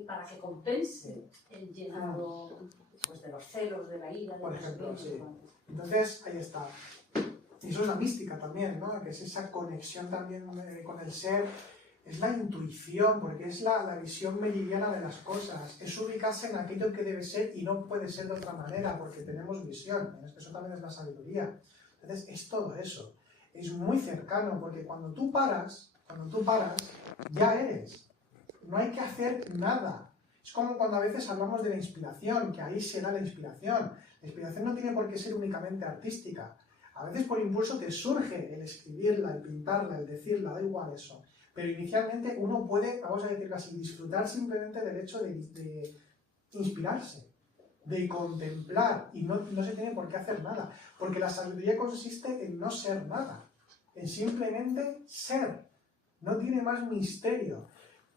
para que compense el llenado pues, de los celos, de la ira, de por los ejemplo, celos. sí. Entonces, ahí está. Y eso es la mística también, ¿no? Que es esa conexión también con el ser, es la intuición, porque es la visión meridiana de las cosas, es ubicarse en aquello que debe ser y no puede ser de otra manera, porque tenemos visión, eso también es la sabiduría. Entonces, es todo eso, es muy cercano, porque cuando tú paras, ya eres, no hay que hacer nada. Es como cuando a veces hablamos de la inspiración, que ahí se da la inspiración. La inspiración no tiene por qué ser únicamente artística. A veces por impulso te surge el escribirla, el pintarla, el decirla, da igual eso. Pero inicialmente uno puede, vamos a decirlo así, disfrutar simplemente del hecho de inspirarse, de contemplar, y no se tiene por qué hacer nada. Porque la sabiduría consiste en no ser nada, en simplemente ser. No tiene más misterio,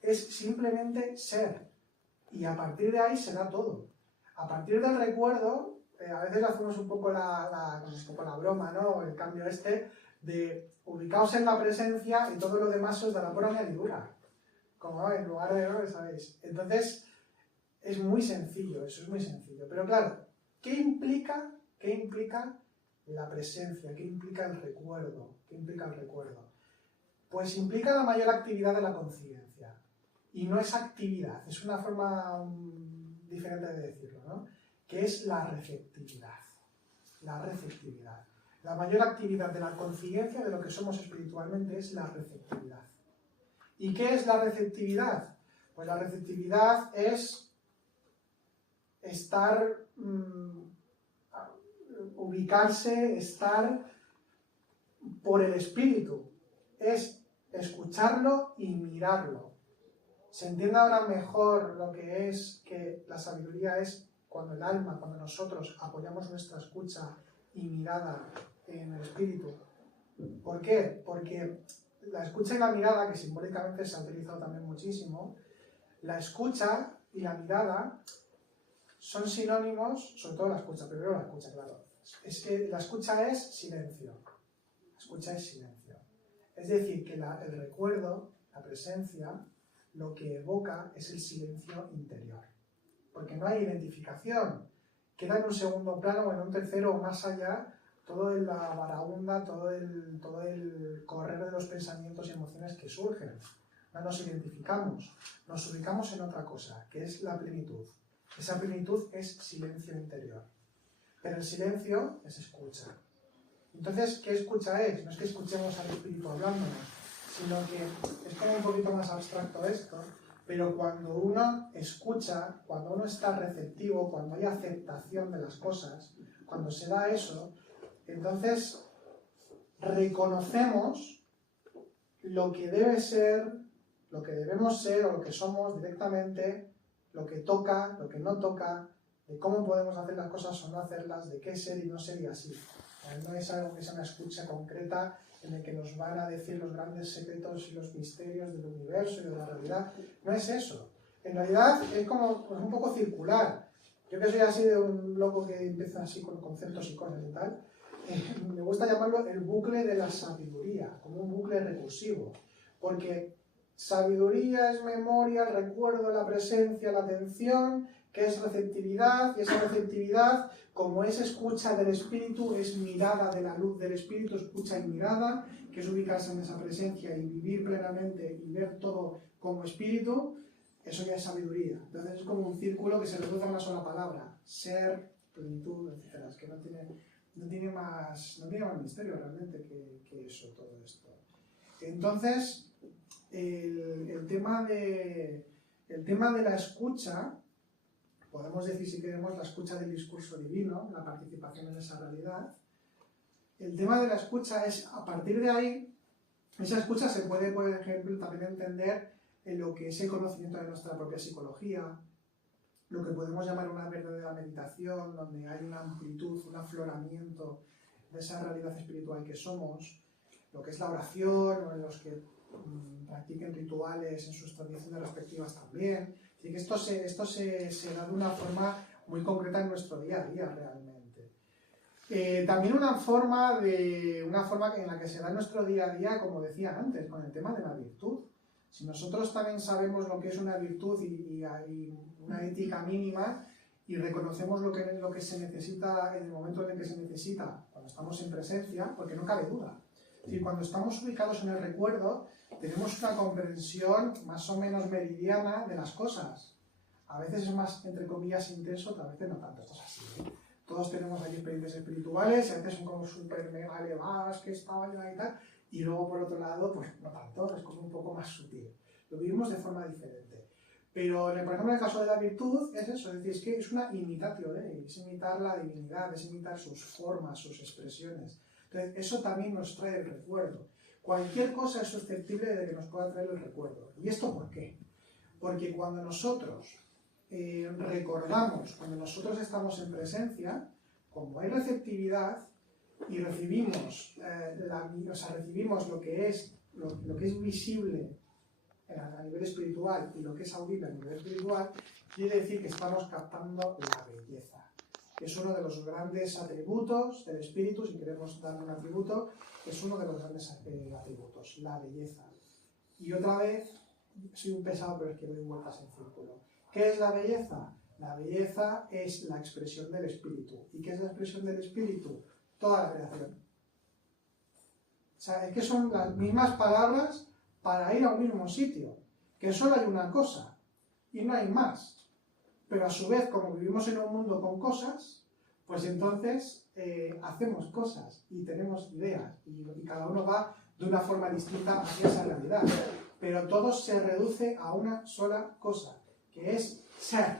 es simplemente ser. Y a partir de ahí se da todo. A partir del recuerdo, a veces hacemos un poco la broma, ¿no? El cambio de ubicaos en la presencia y todo lo demás os dará por añadidura. Como en lugar de, ¿no? ¿Sabéis? Entonces, es muy sencillo, eso es muy sencillo. Pero claro, ¿qué implica la presencia? ¿Qué implica el recuerdo? ¿Qué implica el recuerdo? Pues implica la mayor actividad de la conciencia. Y no es actividad, es una forma diferente de decirlo, ¿no? Que es la receptividad. La receptividad. La mayor actividad de la conciencia de lo que somos espiritualmente es la receptividad. ¿Y qué es la receptividad? Pues la receptividad es estar, ubicarse, estar por el espíritu. Es escucharlo y mirarlo. Se entiende ahora mejor lo que es que la sabiduría es cuando el alma, cuando nosotros apoyamos nuestra escucha y mirada en el espíritu. ¿Por qué? Porque la escucha y la mirada, que simbólicamente se ha utilizado también muchísimo, la escucha y la mirada son sinónimos, sobre todo la escucha, primero la escucha, claro. Es que la escucha es silencio. La escucha es silencio. Es decir, que el recuerdo, la presencia, lo que evoca es el silencio interior. Porque no hay identificación. Queda en un segundo plano o en un tercero o más allá toda la varaunda, todo el correr de los pensamientos y emociones que surgen. No nos identificamos, nos ubicamos en otra cosa, que es la plenitud. Esa plenitud es silencio interior. Pero el silencio es escucha. Entonces, ¿qué escucha es? No es que escuchemos al espíritu hablándonos, sino que es como un poquito más abstracto esto, pero cuando uno escucha, cuando uno está receptivo, cuando hay aceptación de las cosas, cuando se da eso, entonces reconocemos lo que debe ser, lo que debemos ser o lo que somos directamente, lo que toca, lo que no toca, de cómo podemos hacer las cosas o no hacerlas, de qué ser y no ser y así. No es algo que sea una escucha concreta en el que nos van a decir los grandes secretos y los misterios del universo y de la realidad. No es eso. En realidad es como pues, un poco circular. Yo que soy así de un loco que empieza así con conceptos y cosas y tal, me gusta llamarlo el bucle de la sabiduría, como un bucle recursivo. Porque sabiduría es memoria, el recuerdo, la presencia, la atención, que es receptividad, y esa receptividad, como es escucha del espíritu, es mirada de la luz del espíritu, escucha y mirada, que es ubicarse en esa presencia y vivir plenamente y ver todo como espíritu, eso ya es sabiduría. Entonces es como un círculo que se reduce a una sola palabra, ser, plenitud, etc. Es que no tiene más misterio realmente que eso, todo esto. Entonces, el tema de la escucha, podemos decir, si queremos, la escucha del discurso divino, la participación en esa realidad. El tema de la escucha es, a partir de ahí, esa escucha se puede, por ejemplo, también entender en lo que es el conocimiento de nuestra propia psicología, lo que podemos llamar una verdadera meditación, donde hay una amplitud, un afloramiento de esa realidad espiritual que somos, lo que es la oración, o en los que practiquen rituales en sus tradiciones respectivas también. Así que esto se da de una forma muy concreta en nuestro día a día realmente. También una forma en la que se da en nuestro día a día, como decía antes, con el tema de la virtud. Si nosotros también sabemos lo que es una virtud y hay una ética mínima y reconocemos lo que se necesita en el momento en el que se necesita, cuando estamos en presencia, porque no cabe duda. Es decir, cuando estamos ubicados en el recuerdo, tenemos una comprensión más o menos meridiana de las cosas. A veces es más, entre comillas, intenso, a veces no tanto. Esto es así, ¿eh? Todos tenemos aquí experiencias espirituales, y a veces son como súper mega elevadas, que estaba yo ahí y tal, y luego por otro lado, pues no tanto, es como un poco más sutil. Lo vivimos de forma diferente. Pero, por ejemplo, en el caso de la virtud, es eso, es decir, es que es una imitatio, es imitar la divinidad, es imitar sus formas, sus expresiones. Entonces, eso también nos trae el recuerdo. Cualquier cosa es susceptible de que nos pueda traer el recuerdo. ¿Y esto por qué? Porque cuando nosotros recordamos, cuando nosotros estamos en presencia, como hay receptividad y recibimos, recibimos lo que es visible a nivel espiritual y lo que es audible a nivel espiritual, quiere decir que estamos captando la belleza, que es uno de los grandes atributos del espíritu. Si queremos darle un atributo, es uno de los grandes atributos, la belleza. Y otra vez, soy un pesado, pero es que doy vueltas en círculo. ¿Qué es la belleza? La belleza es la expresión del espíritu. ¿Y qué es la expresión del espíritu? Toda la creación. O sea, es que son las mismas palabras para ir a un mismo sitio, que solo hay una cosa y no hay más. Pero a su vez, como vivimos en un mundo con cosas, pues entonces hacemos cosas y tenemos ideas y cada uno va de una forma distinta hacia esa realidad. Pero todo se reduce a una sola cosa, que es ser,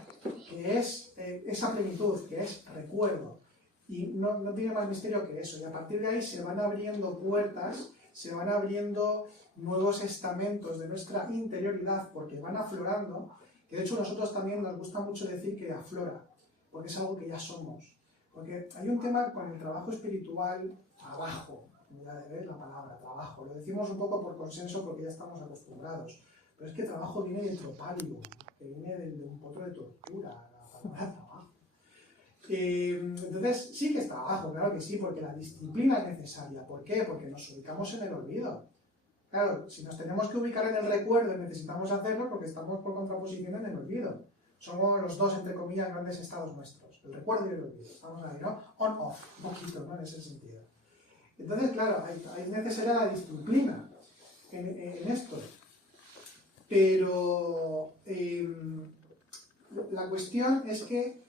que es esa plenitud, que es recuerdo. Y no tiene más misterio que eso. Y a partir de ahí se van abriendo puertas, se van abriendo nuevos estamentos de nuestra interioridad, porque van aflorando, que de hecho nosotros también nos gusta mucho decir que aflora, porque es algo que ya somos. Porque hay un tema con el trabajo espiritual, trabajo, ya de ver la palabra, trabajo. Lo decimos un poco por consenso porque ya estamos acostumbrados. Pero es que trabajo viene de tropalium, que viene de un potro de tortura, la palabra trabajo. Entonces, sí que es trabajo, claro que sí, porque la disciplina es necesaria. ¿Por qué? Porque nos ubicamos en el olvido. Claro, si nos tenemos que ubicar en el recuerdo, necesitamos hacerlo porque estamos por contraposición en el olvido. Somos los dos, entre comillas, grandes estados nuestros, el recuerdo y el olvido. Estamos ahí, ¿no? On-off, un poquito, ¿no? En ese sentido. Entonces, claro, es necesaria la disciplina en esto. Pero la cuestión es que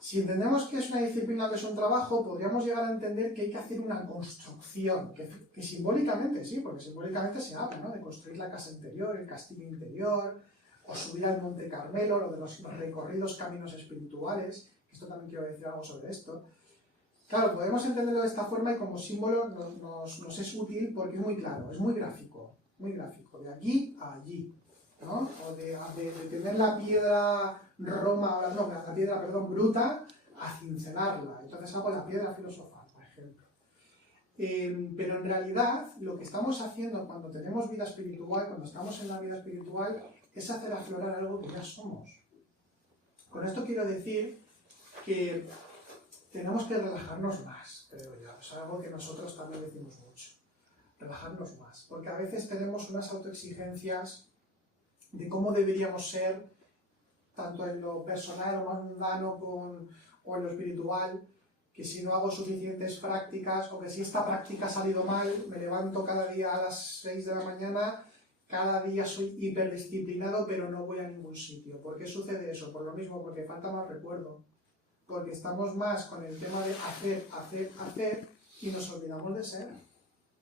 si entendemos que es una disciplina, que es un trabajo, podríamos llegar a entender que hay que hacer una construcción, que simbólicamente sí, porque simbólicamente se habla, ¿no? De construir la casa interior, el castillo interior, o subir al Monte Carmelo, lo de los recorridos caminos espirituales. Esto también quiero decir algo sobre esto. Claro, podemos entenderlo de esta forma y como símbolo nos es útil porque es muy claro, es muy gráfico, de aquí a allí. ¿no? O de tener la piedra la piedra, perdón, bruta, a cincelarla. Entonces hago la piedra filosofal, por ejemplo. Pero en realidad, lo que estamos haciendo cuando tenemos vida espiritual, cuando estamos en la vida espiritual, es hacer aflorar algo que ya somos. Con esto quiero decir que tenemos que relajarnos más, creo yo. Es algo que nosotros también decimos mucho. Relajarnos más. Porque a veces tenemos unas autoexigencias de cómo deberíamos ser, tanto en lo personal o más mundano o en lo espiritual, que si no hago suficientes prácticas, o que si esta práctica ha salido mal, me levanto cada día a las 6 de la mañana, cada día soy hiperdisciplinado, pero no voy a ningún sitio. ¿Por qué sucede eso? Por lo mismo, porque falta más recuerdo. Porque estamos más con el tema de hacer, y nos olvidamos de ser.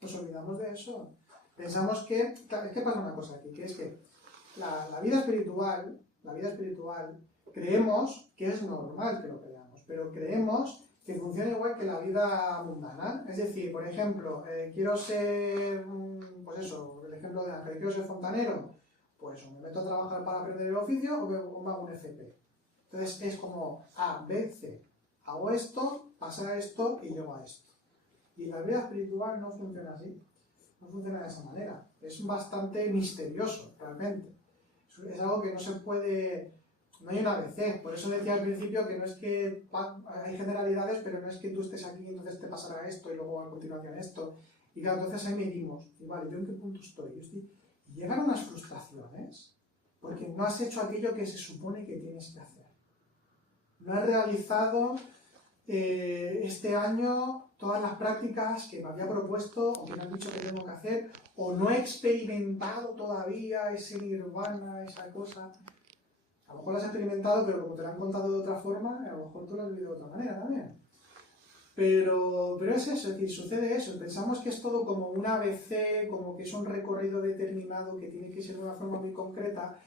Nos olvidamos de eso. Pensamos que, es que pasa una cosa aquí, que es que la vida espiritual, creemos que es normal que lo creamos, pero creemos que funciona igual que la vida mundana. Es decir, por ejemplo, quiero ser, pues eso, el ejemplo de Ángel, quiero ser fontanero, pues o me meto a trabajar para aprender el oficio o me hago un FP. Entonces es como A, B, C. Hago esto, pasa esto y llego a esto. Y la vida espiritual no funciona así, no funciona de esa manera. Es bastante misterioso, realmente. Es algo que no se puede... No hay un ABC, por eso decía al principio que no es que hay generalidades, pero no es que tú estés aquí y entonces te pasará esto y luego a continuación esto. Y claro, entonces ahí medimos, y vale, ¿yo en qué punto estoy? Y llegan unas frustraciones porque no has hecho aquello que se supone que tienes que hacer. No has realizado este año todas las prácticas que me había propuesto o que me han dicho que tengo que hacer, o no he experimentado todavía ese nirvana, esa cosa. A lo mejor lo has experimentado, pero como te lo han contado de otra forma, a lo mejor tú lo has vivido de otra manera también. Pero es eso, es decir, sucede eso. Pensamos que es todo como un ABC, como que es un recorrido determinado que tiene que ser de una forma muy concreta,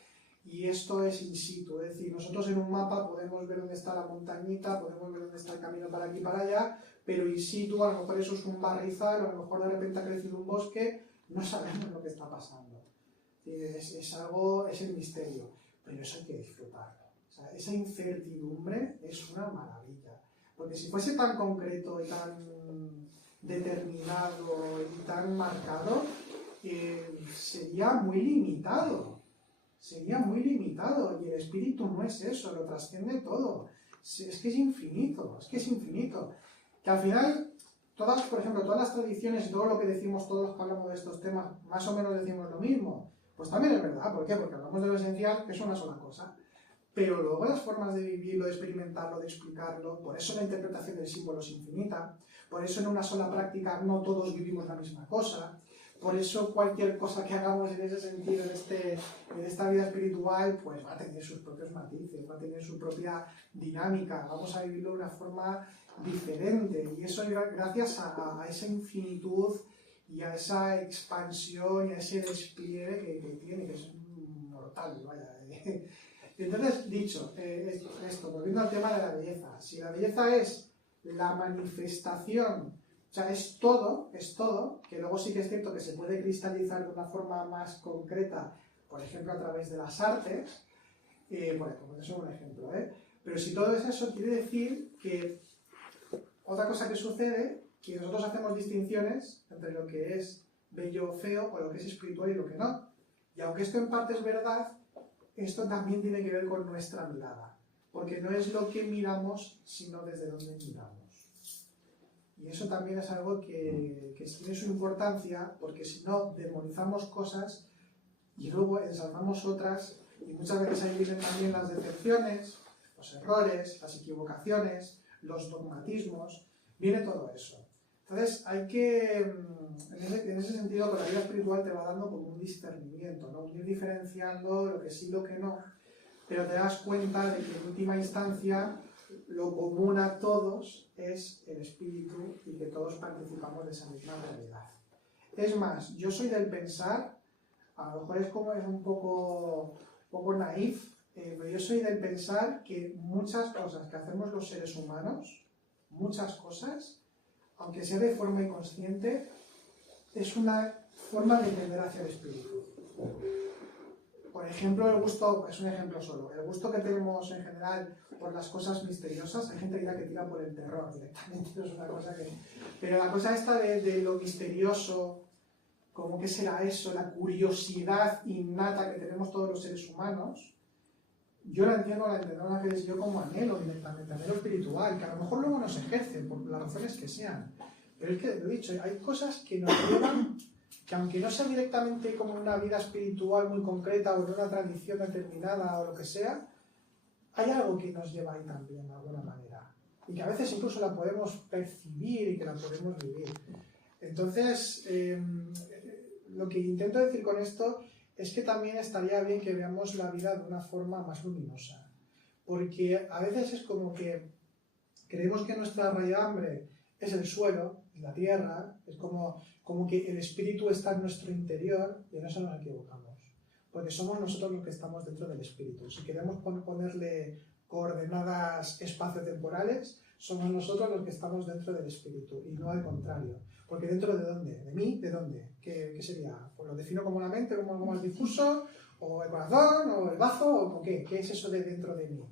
y esto es in situ. Es decir, nosotros en un mapa podemos ver dónde está la montañita, podemos ver dónde está el camino para aquí y para allá, pero in situ a lo mejor eso es un barrizal, o a lo mejor de repente ha crecido un bosque, no sabemos lo que está pasando. Es algo, es el misterio. Pero eso hay que disfrutarlo. O sea, esa incertidumbre es una maravilla. Porque si fuese tan concreto y tan determinado y tan marcado, sería muy limitado. Sería muy limitado. Y el espíritu no es eso, lo trasciende todo. Es que es infinito, Que al final, por ejemplo, todas las tradiciones, todo lo que decimos, todos los que hablamos de estos temas, más o menos decimos lo mismo. Pues también es verdad, ¿por qué? Porque hablamos de lo esencial, que es una sola cosa. Pero luego las formas de vivirlo, de experimentarlo, de explicarlo, por eso la interpretación del símbolo es infinita, por eso en una sola práctica no todos vivimos la misma cosa, por eso cualquier cosa que hagamos en ese sentido, en esta vida espiritual, pues va a tener sus propios matices, va a tener su propia dinámica, vamos a vivirlo de una forma diferente. Y eso gracias a esa infinitud y a esa expansión y a ese despliegue que tiene, que es mortal, vaya. Entonces, dicho esto, volviendo al tema de la belleza, si la belleza es la manifestación, o sea, es todo, que luego sí que es cierto que se puede cristalizar de una forma más concreta, por ejemplo, a través de las artes, bueno, como eso es un ejemplo, pero si todo es eso, quiere decir que otra cosa que sucede, que nosotros hacemos distinciones entre lo que es bello o feo, o lo que es espiritual y lo que no. Y aunque esto en parte es verdad, esto también tiene que ver con nuestra mirada, porque no es lo que miramos, sino desde dónde miramos. Y eso también es algo que tiene su importancia, porque si no, demonizamos cosas y luego ensalzamos otras, y muchas veces ahí vienen también las decepciones, los errores, las equivocaciones, los dogmatismos, viene todo eso. Entonces hay que, en ese sentido, con la vida espiritual te va dando como un discernimiento, ¿no? Ir diferenciando lo que sí y lo que no, pero te das cuenta de que en última instancia lo común a todos es el espíritu y que todos participamos de esa misma realidad. Es más, yo soy del pensar, a lo mejor es un poco naif, pero yo soy del pensar que muchas cosas que hacemos los seres humanos, muchas cosas, aunque sea de forma inconsciente, es una forma de tender hacia el espíritu. Por por ejemplo, el gusto, es un ejemplo solo, el gusto que tenemos en general por las cosas misteriosas, hay gente que dirá que tira por el terror directamente, eso es una cosa que... Pero la cosa esta de lo misterioso, como que será eso, la curiosidad innata que tenemos todos los seres humanos, yo la entiendo una vez yo como anhelo directamente, anhelo espiritual, que a lo mejor luego no se ejerce por las razones que sean. Pero es que, lo he dicho, hay cosas que nos llevan, que aunque no sea directamente como una vida espiritual muy concreta o en una tradición determinada o lo que sea, hay algo que nos lleva ahí también, de alguna manera. Y que a veces incluso la podemos percibir y que la podemos vivir. Entonces, lo que intento decir con esto es que también estaría bien que veamos la vida de una forma más luminosa. Porque a veces es como que creemos que nuestra raigambre es el suelo, es la tierra, es como que el espíritu está en nuestro interior, y en eso nos equivocamos. Porque somos nosotros los que estamos dentro del espíritu. Si queremos ponerle coordenadas espaciotemporales, somos nosotros los que estamos dentro del espíritu, y no al contrario. Porque ¿dentro de dónde? ¿De mí? ¿De dónde? ¿Qué sería? Pues lo defino como la mente, como algo más difuso, o el corazón, o el bazo, o qué. ¿Qué es eso de dentro de mí?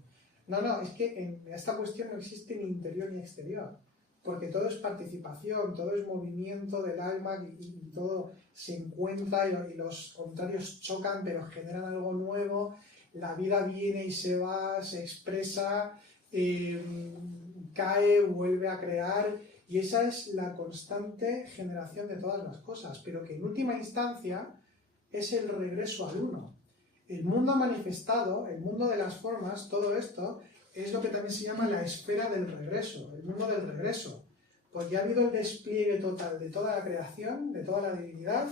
No, es que en esta cuestión no existe ni interior ni exterior. Porque todo es participación, todo es movimiento del alma y todo se encuentra y los contrarios chocan, pero generan algo nuevo. La vida viene y se va, se expresa, cae, vuelve a crear, y esa es la constante generación de todas las cosas, pero que en última instancia es el regreso al uno. El mundo manifestado, el mundo de las formas, todo esto es lo que también se llama la esfera del regreso, el mundo del regreso. Porque ha habido el despliegue total de toda la creación, de toda la divinidad,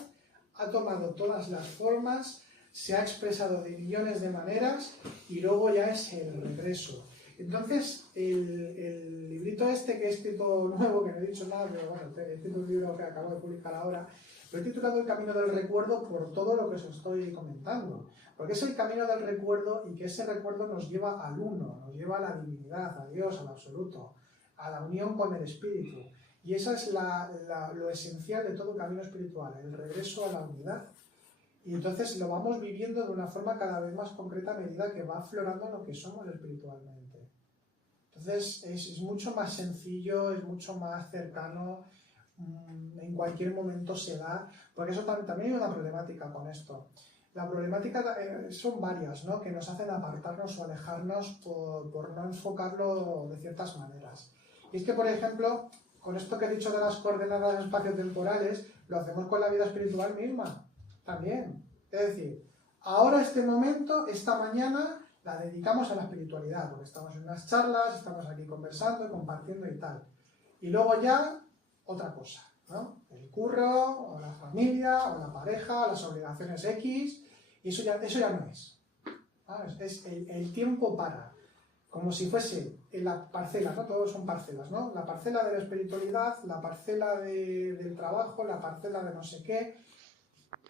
ha tomado todas las formas, se ha expresado de millones de maneras y luego ya es el regreso. Entonces, el librito este que he escrito nuevo, que no he dicho nada, pero bueno, he escrito un libro que acabo de publicar ahora, lo he titulado El Camino del Recuerdo por todo lo que os estoy comentando. Porque es el camino del recuerdo y que ese recuerdo nos lleva al uno, nos lleva a la divinidad, a Dios, al absoluto, a la unión con el espíritu. Y esa es lo esencial de todo camino espiritual, el regreso a la unidad. Y entonces lo vamos viviendo de una forma cada vez más concreta a medida que va aflorando lo que somos espiritualmente. Entonces es mucho más sencillo, es mucho más cercano, en cualquier momento se da, porque eso también hay una problemática con esto. La problemática son varias, ¿no?, que nos hacen apartarnos o alejarnos por no enfocarlo de ciertas maneras. Y es que, por ejemplo, con esto que he dicho de las coordenadas espaciotemporales, lo hacemos con la vida espiritual misma, también. Es decir, ahora este momento, esta mañana, la dedicamos a la espiritualidad, porque estamos en unas charlas, estamos aquí conversando, compartiendo y tal. Y luego ya, otra cosa, ¿no? El curro, o la familia, o la pareja, las obligaciones X, y eso ya no es. ¿Sabes? Es el tiempo para, como si fuese en la parcela, ¿no? Todos son parcelas, ¿no? La parcela de la espiritualidad, la parcela del trabajo, la parcela de no sé qué.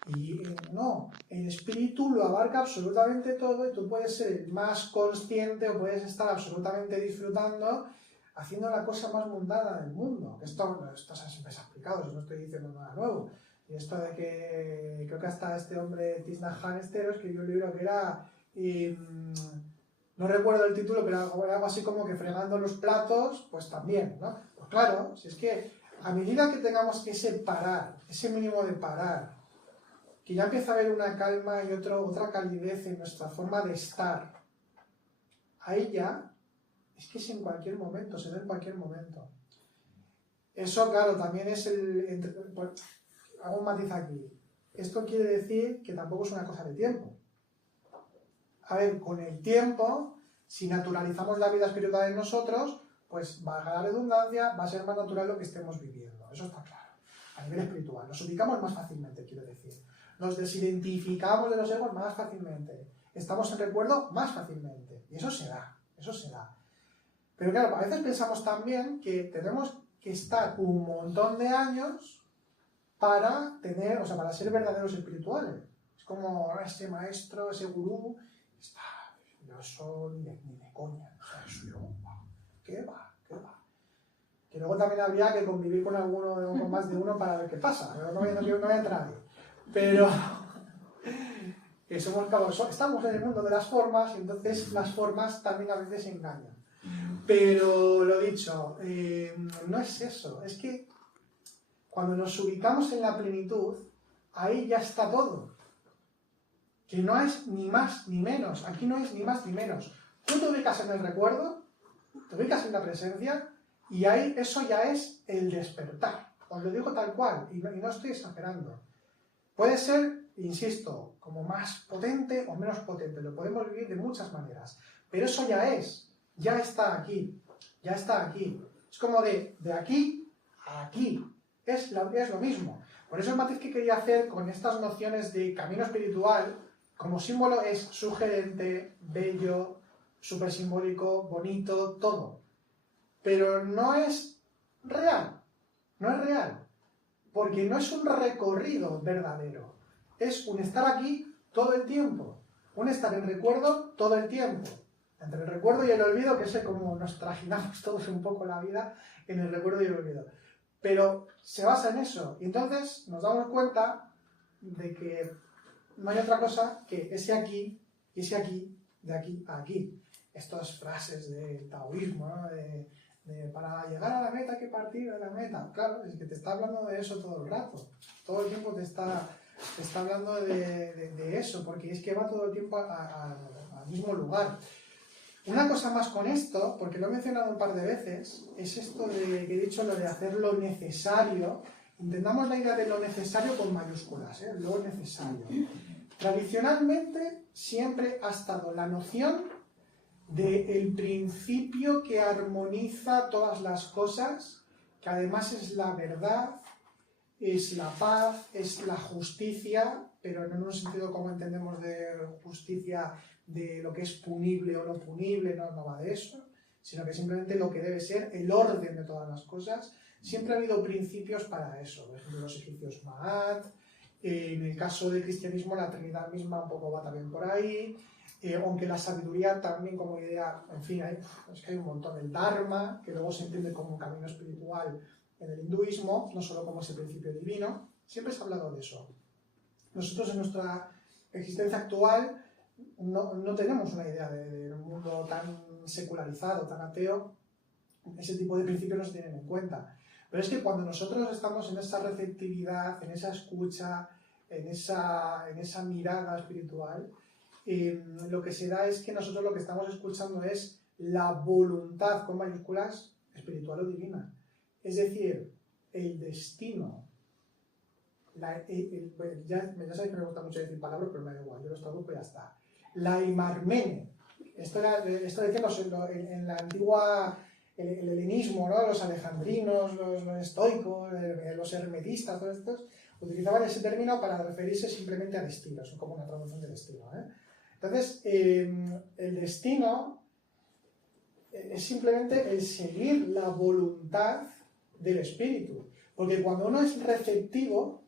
Y no, el espíritu lo abarca absolutamente todo y tú puedes ser el más consciente o puedes estar absolutamente disfrutando haciendo la cosa más mundana del mundo. Esto siempre se ha explicado, si no estoy diciendo nada nuevo. Y esto de que creo que hasta este hombre Thich Nhat Hanh escribió un libro que era, no recuerdo el título, pero era algo así como que fregando los platos, pues también, ¿no? Pues claro, si es que a medida que tengamos que separar, ese mínimo de parar, que ya empieza a haber una calma y otra calidez en nuestra forma de estar, ahí ya, es que es en cualquier momento, se da en cualquier momento. Eso, claro, también es hago un matiz aquí. Esto quiere decir que tampoco es una cosa de tiempo. A ver, con el tiempo, si naturalizamos la vida espiritual en nosotros, pues valga la redundancia, va a ser más natural lo que estemos viviendo. Eso está claro. A nivel espiritual. Nos ubicamos más fácilmente, quiero decir. Nos desidentificamos de los egos más fácilmente. Estamos en recuerdo más fácilmente. Y eso se da. Pero claro, a veces pensamos también que tenemos que estar un montón de años para ser verdaderos espirituales. Es como ese maestro, ese gurú, yo eso ni de coña. O sea, eso yo, ¿qué va? Que luego también habría que convivir con alguno o con más de uno para ver qué pasa. No voy a entrar ahí. Pero estamos en el mundo de las formas, y entonces las formas también a veces engañan. Pero lo dicho, no es eso, es que cuando nos ubicamos en la plenitud, ahí ya está todo. Que no es ni más ni menos, aquí no es ni más ni menos. Tú te ubicas en el recuerdo, te ubicas en la presencia, y ahí eso ya es el despertar. Os lo digo tal cual, y no estoy exagerando. Puede ser, insisto, como más potente o menos potente, lo podemos vivir de muchas maneras, pero eso ya está aquí, ya está aquí. Es como de aquí a aquí, es lo mismo. Por eso el matiz que quería hacer con estas nociones de camino espiritual, como símbolo es sugerente, bello, súper simbólico, bonito, todo. Pero no es real, porque no es un recorrido verdadero, es un estar aquí todo el tiempo, un estar en recuerdo todo el tiempo, entre el recuerdo y el olvido, que es como nos trajinamos todos un poco la vida en el recuerdo y el olvido, pero se basa en eso, y entonces nos damos cuenta de que no hay otra cosa que ese aquí y ese aquí, de aquí a aquí. Estas frases de taoísmo, ¿no? Para llegar a la meta hay que partir de la meta. Claro, es que te está hablando de eso todo el rato. Todo el tiempo te está hablando de eso, porque es que va todo el tiempo al mismo lugar. Una cosa más con esto, porque lo he mencionado un par de veces, es esto que he dicho, lo de hacer lo necesario. Intentamos la idea de lo necesario con mayúsculas, lo necesario. Tradicionalmente siempre ha estado la noción del principio que armoniza todas las cosas, que además es la verdad, es la paz, es la justicia, pero no en un sentido como entendemos de justicia de lo que es punible o no punible, no va de eso, sino que simplemente lo que debe ser el orden de todas las cosas. Siempre ha habido principios para eso, por ejemplo los egipcios Ma'at, en el caso del cristianismo la Trinidad misma un poco va también por ahí, aunque la sabiduría también como idea, en fin, es que hay un montón, el Dharma, que luego se entiende como un camino espiritual en el hinduismo, no solo como ese principio divino, siempre se ha hablado de eso. Nosotros en nuestra existencia actual no tenemos una idea de un mundo tan secularizado, tan ateo, ese tipo de principios no se tienen en cuenta. Pero es que cuando nosotros estamos en esa receptividad, en esa escucha, en esa mirada espiritual, lo que se da es que nosotros lo que estamos escuchando es la voluntad, con mayúsculas, espiritual o divina. Es decir, el destino. Ya sabéis que me gusta mucho decir palabras, pero me da igual, yo lo traduzco y ya está. La imarmene. Esto decíamos en la antigua, el helenismo, ¿no? Los alejandrinos, los estoicos, los hermetistas, todos estos, utilizaban ese término para referirse simplemente a destino, es como una traducción de destino, Entonces, el destino es simplemente el seguir la voluntad del espíritu, porque cuando uno es receptivo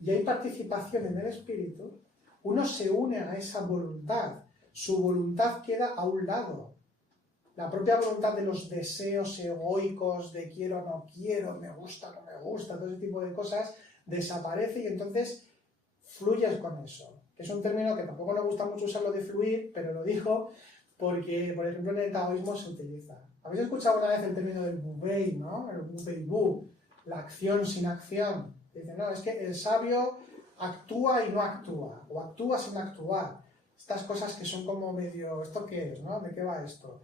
y hay participación en el espíritu, uno se une a esa voluntad, su voluntad queda a un lado. La propia voluntad de los deseos egoicos, de quiero, no quiero, me gusta, no me gusta, todo ese tipo de cosas, desaparece y entonces fluyes con eso. Que es un término que tampoco me gusta mucho usarlo de fluir, pero lo digo porque, por ejemplo, en el taoísmo se utiliza. ¿Habéis escuchado alguna vez el término del wu-wei, ¿no? El wu-wei-bu, la acción sin acción. Dicen, no, es que el sabio actúa y no actúa, o actúa sin actuar. Estas cosas que son como medio, ¿esto qué es, no? ¿De qué va esto?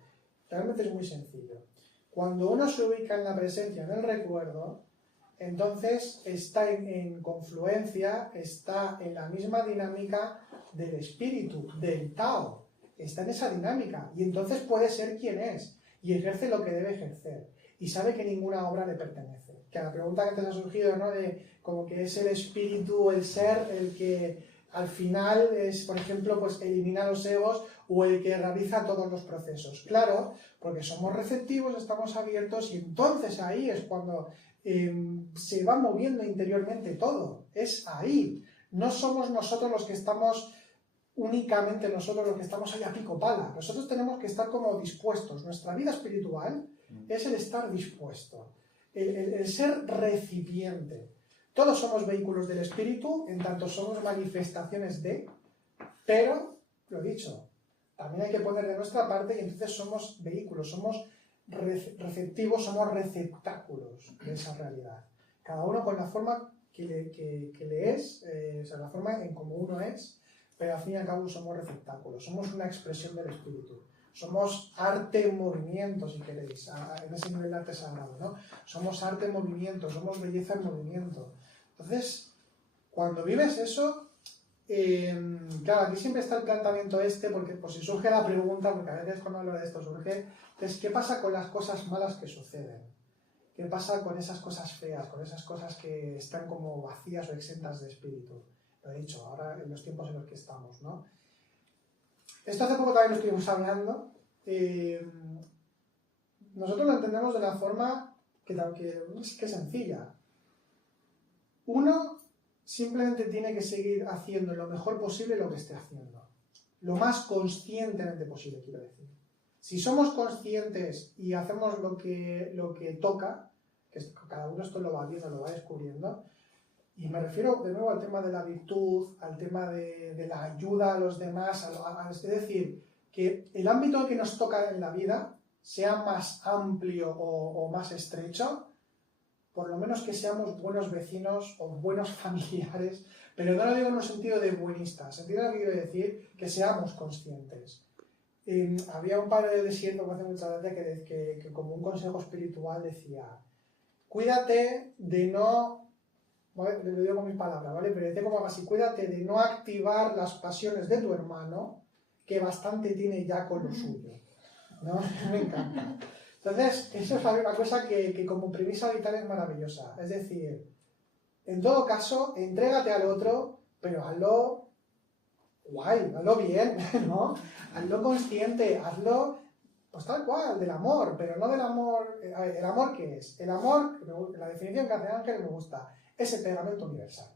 Realmente es muy sencillo. Cuando uno se ubica en la presencia, en el recuerdo, entonces está en confluencia, está en la misma dinámica del espíritu, del Tao. Está en esa dinámica y entonces puede ser quien es y ejerce lo que debe ejercer y sabe que ninguna obra le pertenece. Que a la pregunta que te ha surgido, ¿no? De como que es el espíritu, el ser, el que al final es, por ejemplo, pues elimina los egos o el que realiza todos los procesos. Claro, porque somos receptivos, estamos abiertos y entonces ahí es cuando se va moviendo interiormente todo. Es ahí. No somos nosotros los que estamos, únicamente nosotros los que estamos ahí a pico pala. Nosotros tenemos que estar como dispuestos. Nuestra vida espiritual es el estar dispuesto, el ser recipiente. Todos somos vehículos del espíritu, en tanto somos manifestaciones de, Pero, lo dicho, también hay que poner de nuestra parte y entonces somos vehículos, somos receptivos, somos receptáculos de esa realidad. Cada uno con la forma que le es, o sea, la forma en como uno es, pero al fin y al cabo somos receptáculos, somos una expresión del espíritu. Somos arte en movimiento, si queréis, en ese nivel de arte sagrado, ¿no? Somos arte en movimiento, somos belleza en movimiento. Entonces, cuando vives eso, claro, aquí siempre está el planteamiento porque por si surge la pregunta, porque a veces cuando hablo de esto surge, es ¿qué pasa con las cosas malas que suceden? ¿Qué pasa con esas cosas feas, con esas cosas que están como vacías o exentas de espíritu? Lo he dicho, ahora en los tiempos en los que estamos, ¿no? Esto hace poco también lo estuvimos hablando. Nosotros lo entendemos de la forma que es sencilla. Uno simplemente tiene que seguir haciendo lo mejor posible lo que esté haciendo. Lo más conscientemente posible, quiero decir. Si somos conscientes y hacemos lo que toca, que cada uno esto lo va viendo, lo va descubriendo, y me refiero de nuevo al tema de la virtud, al tema de la ayuda a los demás, es decir, que el ámbito que nos toca en la vida sea más amplio o más estrecho, por lo menos que seamos buenos vecinos o buenos familiares, pero no lo digo en un sentido de buenistas, en el sentido que quiero decir que seamos conscientes. Había un padre de desierto que hace mucha gracia que como un consejo espiritual decía, cuídate de no... ¿Vale? Lo digo con mis palabras, ¿vale? Pero dice como así, cuídate de no activar las pasiones de tu hermano, que bastante tiene ya con lo suyo, ¿no? Me encanta. Entonces, eso es una cosa que como premisa vital es maravillosa. Es decir, en todo caso, entrégate al otro, pero hazlo guay, hazlo bien, ¿no? Hazlo consciente, hazlo pues tal cual, del amor, pero no del amor... ¿El amor qué es? El amor, la definición que hace Ángel me gusta, es el pegamento universal.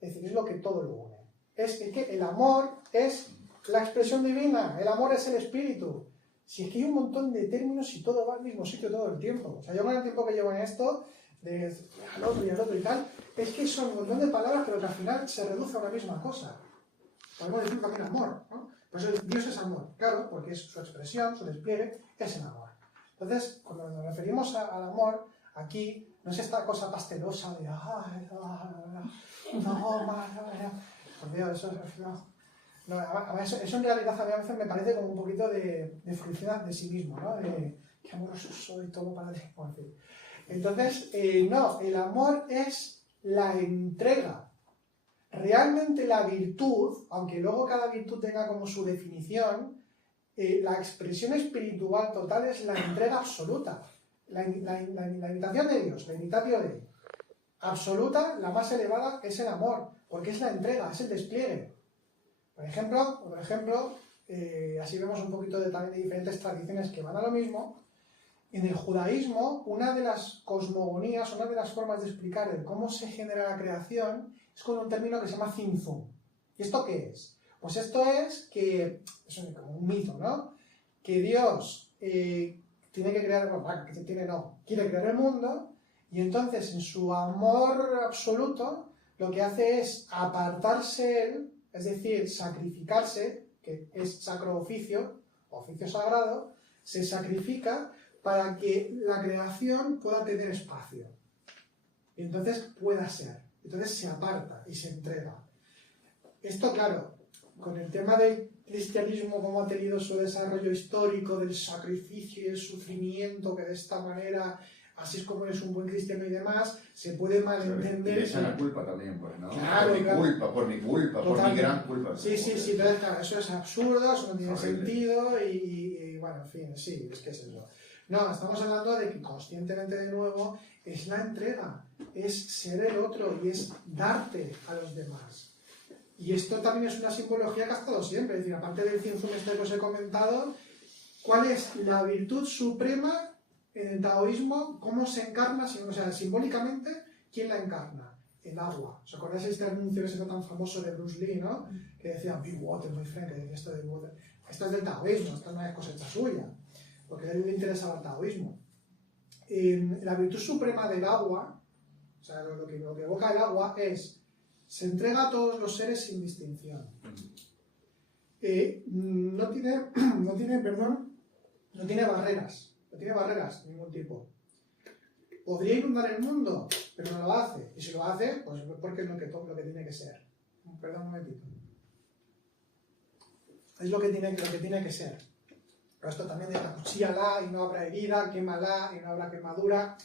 Es decir, es lo que todo lo une. Es que el amor es la expresión divina, el amor es el espíritu. Si es que hay un montón de términos y todo va al mismo sitio todo el tiempo. O sea, yo con el tiempo que llevo en esto, al otro y al otro y tal, es que son un montón de palabras, pero que al final se reduce a una misma cosa. Podemos decir también amor, ¿no? Pues Dios es amor, claro, porque es su expresión, su despliegue, es el amor. Entonces, cuando nos referimos al amor, aquí no es esta cosa pastelosa de por Dios, eso en realidad a veces me parece como un poquito de fruición de sí mismo, ¿no? De qué amoroso soy, todo para ti. En fin. Entonces, no, el amor es la entrega. Realmente la virtud, aunque luego cada virtud tenga como su definición, la expresión espiritual total es la entrega absoluta. La imitación de Dios, la imitatio de Él. Absoluta, la más elevada, es el amor, porque es la entrega, es el despliegue. Por ejemplo, así vemos un poquito también de diferentes tradiciones que van a lo mismo. En el judaísmo, una de las cosmogonías, una de las formas de explicar el cómo se genera la creación es con un término que se llama tzimtzum. ¿Y esto qué es? Pues esto es que, eso es como un mito, ¿no? Que Dios tiene que crear, quiere crear el mundo y entonces en su amor absoluto lo que hace es apartarse Él, es decir, sacrificarse, que es sacro oficio sagrado, se sacrifica para que la creación pueda tener espacio. Y entonces pueda ser. Entonces se aparta y se entrega. Esto, claro, con el tema del cristianismo, como ha tenido su desarrollo histórico del sacrificio y el sufrimiento, que de esta manera, así es como eres un buen cristiano y demás, se puede malentender. Y esa es la culpa también, pues, ¿no? Claro, Por mi culpa, por mi gran culpa. Sí, entonces, claro, eso es absurdo, eso no tiene sentido y bueno, en fin, sí, es que es eso. No, estamos hablando de que conscientemente de nuevo es la entrega, es ser el otro y es darte a los demás. Y esto también es una simbología que ha estado siempre, es decir, aparte del tzimtzum este que os he comentado, ¿cuál es la virtud suprema en el taoísmo? ¿Cómo se encarna? O sea, simbólicamente, ¿quién la encarna? El agua. ¿Os acordáis de este anuncio que se hizo tan famoso de Bruce Lee, ¿no? Que decía, be water, my friend, que decía esto de water. Esto es del taoísmo, esto no es cosecha suya, porque a él le interesaba el taoísmo. La virtud suprema del agua, o sea, lo que evoca el agua es, se entrega a todos los seres sin distinción. no tiene barreras, no tiene barreras de ningún tipo. Podría inundar el mundo, pero no lo hace. Y si lo hace, pues porque es lo que tiene que ser. Perdón un momentito. Es lo que tiene que ser. Pero esto también de acuchíala y no habrá herida, quémala y no habrá quemadura.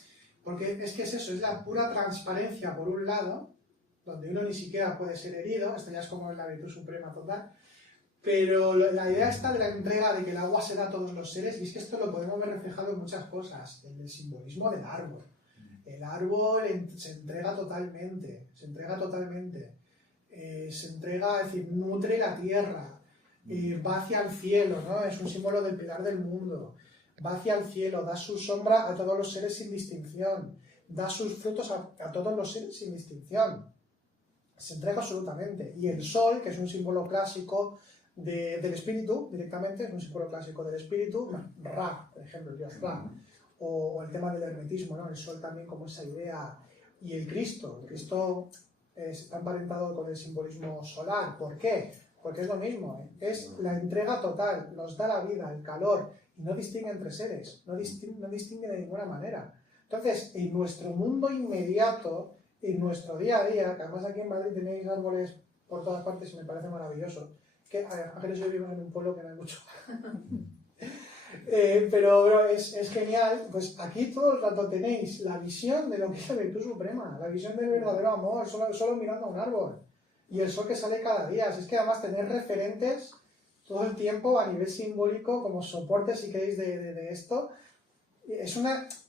Porque es que es eso, es la pura transparencia por un lado, donde uno ni siquiera puede ser herido, esto ya es como la virtud suprema total. Pero la idea está de la entrega, de que el agua se da a todos los seres, y es que esto lo podemos ver reflejado en muchas cosas, en el simbolismo del árbol. El árbol se entrega totalmente, se entrega, es decir, nutre la tierra, va hacia el cielo, ¿no? Es un símbolo del pilar del mundo, va hacia el cielo, da su sombra a todos los seres sin distinción, da sus frutos a todos los seres sin distinción, se entrega absolutamente. Y el sol, que es un símbolo clásico del espíritu, directamente, es un símbolo clásico del espíritu, Ra, por ejemplo, el dios Ra, o el tema del hermetismo, ¿no? El sol también como esa idea, y el Cristo está emparentado con el simbolismo solar. ¿Por qué? Porque es lo mismo, ¿eh? Es la entrega total, nos da la vida, el calor, y no distingue entre seres, no distingue de ninguna manera. Entonces, en nuestro mundo inmediato, en nuestro día a día, que además aquí en Madrid tenéis árboles por todas partes y me parece maravilloso, que Ángeles y yo vivimos en un pueblo que no hay mucho. Pero es genial, pues aquí todo el rato tenéis la visión de lo que es la virtud suprema, la visión del verdadero amor, solo mirando a un árbol, y el sol que sale cada día. Es que además tener referentes todo el tiempo a nivel simbólico como soporte, si queréis, de esto, es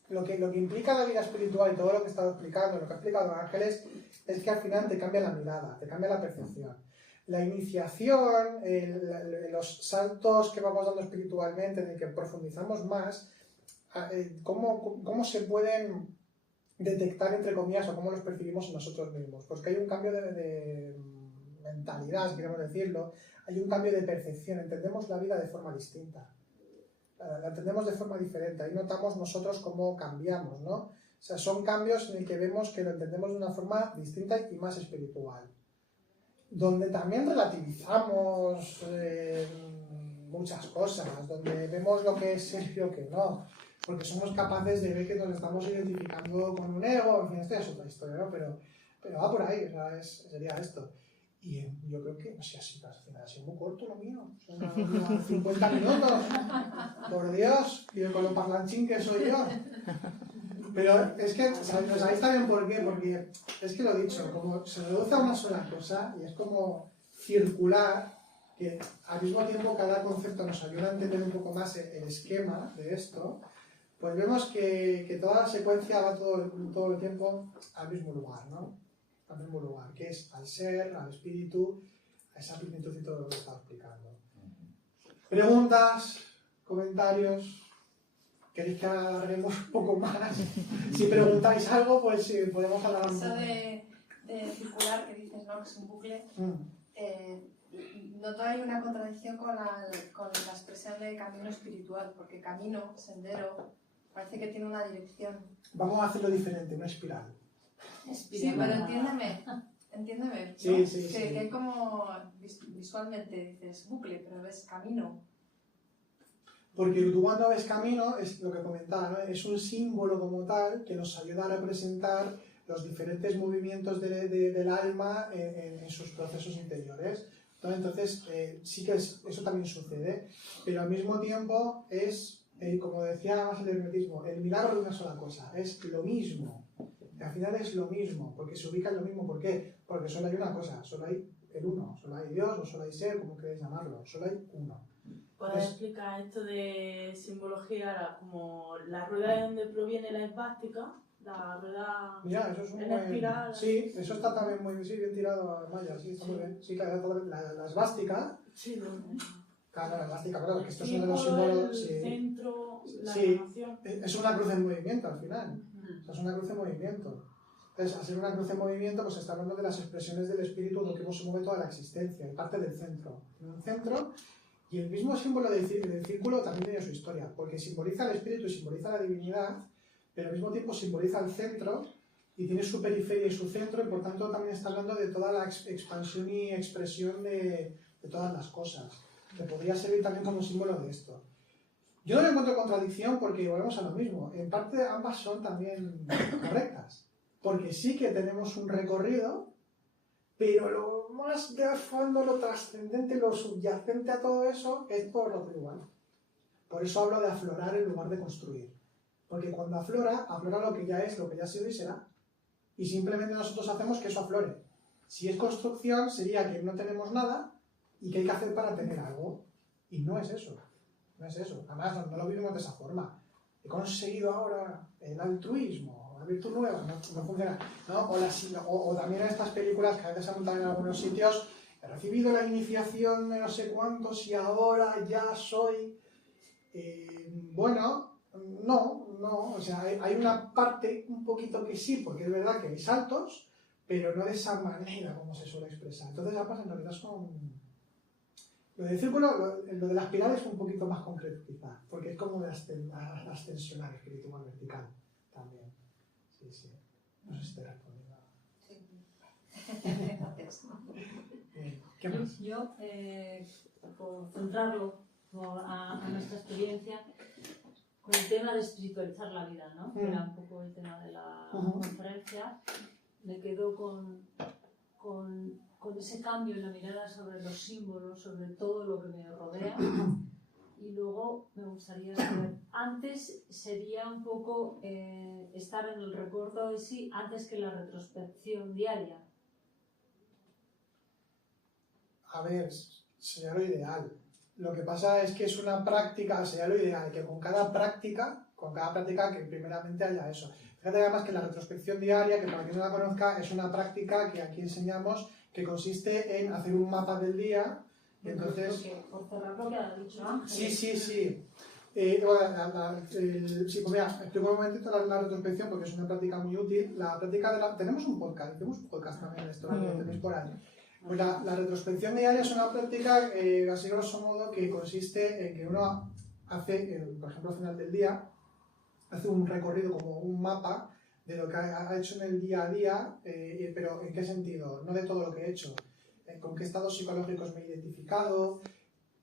lo que implica la vida espiritual y todo lo que he estado explicando, lo que ha explicado Ángeles, es que al final te cambia la mirada, te cambia la percepción. La iniciación, los saltos que vamos dando espiritualmente, en el que profundizamos más, cómo se pueden detectar, entre comillas, o cómo los percibimos en nosotros mismos. Pues que hay un cambio de mentalidad, si queremos decirlo, hay un cambio de percepción, entendemos la vida de forma distinta, la entendemos de forma diferente, ahí notamos nosotros cómo cambiamos, ¿no? O sea, son cambios en el que vemos que lo entendemos de una forma distinta y más espiritual, donde también relativizamos muchas cosas, donde vemos lo que es serio y lo que no, porque somos capaces de ver que nos estamos identificando con un ego, en fin, esto ya es otra historia, ¿no? Pero va por ahí, o sea, sería esto. Y yo creo que, no sé, así muy corto lo mío, son 50 minutos, por Dios, y con lo parlanchín que soy yo. Pero es que, ¿sabéis también por qué? Porque es que lo he dicho, como se reduce a una sola cosa, y es como circular, que al mismo tiempo cada concepto nos ayuda a entender un poco más el esquema de esto, pues vemos que toda la secuencia va todo el tiempo al mismo lugar, ¿no? Al mismo lugar, que es al ser, al espíritu, a esa plenitud y todo lo que he estado explicando. ¿Preguntas? ¿Comentarios? ¿Queréis que alarguemos un poco más? Si preguntáis algo, pues sí, podemos hablar un poco. Eso de circular, que dices, ¿no? Que es un bucle. ¿No hay una contradicción con la expresión de camino espiritual? Porque camino, sendero, parece que tiene una dirección. Vamos a hacerlo diferente, una espiral. Sí, pero entiéndeme. Sí, ¿no? sí. Que hay como visualmente dices bucle, pero ves camino. Porque tú cuando ves camino, es lo que comentaba, ¿no? Es un símbolo como tal que nos ayuda a representar los diferentes movimientos del alma en sus procesos interiores. Entonces, sí que eso también sucede, pero al mismo tiempo es, como decía más el hermetismo, el milagro de una sola cosa, es lo mismo. Al final es lo mismo, porque se ubica en lo mismo. ¿Por qué? Porque solo hay una cosa, solo hay el uno, solo hay Dios o solo hay ser, como queréis llamarlo, solo hay uno. ¿Puedes explicar esto de simbología, como la rueda de donde proviene la esvástica? La rueda Mira, eso es un en buen... espiral. Sí, eso está también muy bien tirado a Maya, sí, está muy bien. Sí, claro, la esvástica. Sí, Claro, la esvástica, claro, que esto es uno de los símbolos. El centro, la sí, animación. es una cruz en movimiento al final. O sea, es una cruz en movimiento. Entonces, al ser una cruz en movimiento, pues está hablando de las expresiones del espíritu, lo que hemos mueve toda la existencia, y parte del centro. En un centro, y el mismo símbolo del círculo también tiene su historia, porque simboliza el espíritu y simboliza la divinidad, pero al mismo tiempo simboliza el centro, y tiene su periferia y su centro, y por tanto también está hablando de toda la expansión y expresión de todas las cosas. te podría servir también como símbolo de esto. Yo no le encuentro contradicción porque volvemos a lo mismo. En parte ambas son también correctas. Porque sí que tenemos un recorrido, pero lo más de fondo, lo trascendente, lo subyacente a todo eso es por lo igual. Por eso hablo de aflorar en lugar de construir. Porque cuando aflora, aflora lo que ya es, lo que ya ha sido y será. Y simplemente nosotros hacemos que eso aflore. Si es construcción, sería que no tenemos nada y que hay que hacer para tener algo. Y no es eso. No es eso. Además, no lo vivimos de esa forma. He conseguido ahora el altruismo, la virtud nueva, no funciona. ¿No? O también en estas películas que a veces se montan en algunos sitios, he recibido la iniciación de no sé cuántos y ahora ya soy... bueno, no, o sea, hay una parte un poquito que sí, porque es verdad que hay saltos, pero no de esa manera como se suele expresar. Entonces, además, en realidad son... Lo del círculo, lo de la espiral es un poquito más concreto quizá, porque es como de ascensional, espiritual, vertical también. Sí. No sé si te he respondido. Sí. Gracias. ¿Qué más? Yo, por centrarlo a nuestra experiencia, con el tema de espiritualizar la vida, ¿no? Que era un poco el tema de la conferencia, me quedo con ese cambio en la mirada sobre los símbolos, sobre todo lo que me rodea. Y luego me gustaría saber, antes sería un poco estar en el recuerdo de sí, antes que la retrospección diaria. A ver, sería lo ideal. Lo que pasa es que es una práctica, sería lo ideal, que con cada práctica que primeramente haya eso. Fíjate además que la retrospección diaria, que para quien no la conozca, es una práctica que aquí enseñamos que consiste en hacer un mapa del día. Y entonces... Por cerrar lo que ha dicho Ángel. Sí. Sí, pues mira, explico un momentito la retrospección porque es una práctica muy útil. La práctica tenemos un podcast también de esto, que tenéis por ahí. Pues la retrospección diaria es una práctica, así grosso modo, que consiste en que uno hace, por ejemplo, al final del día, hace un recorrido como un mapa de lo que ha hecho en el día a día, pero ¿en qué sentido? No de todo lo que he hecho. Con qué estados psicológicos me he identificado,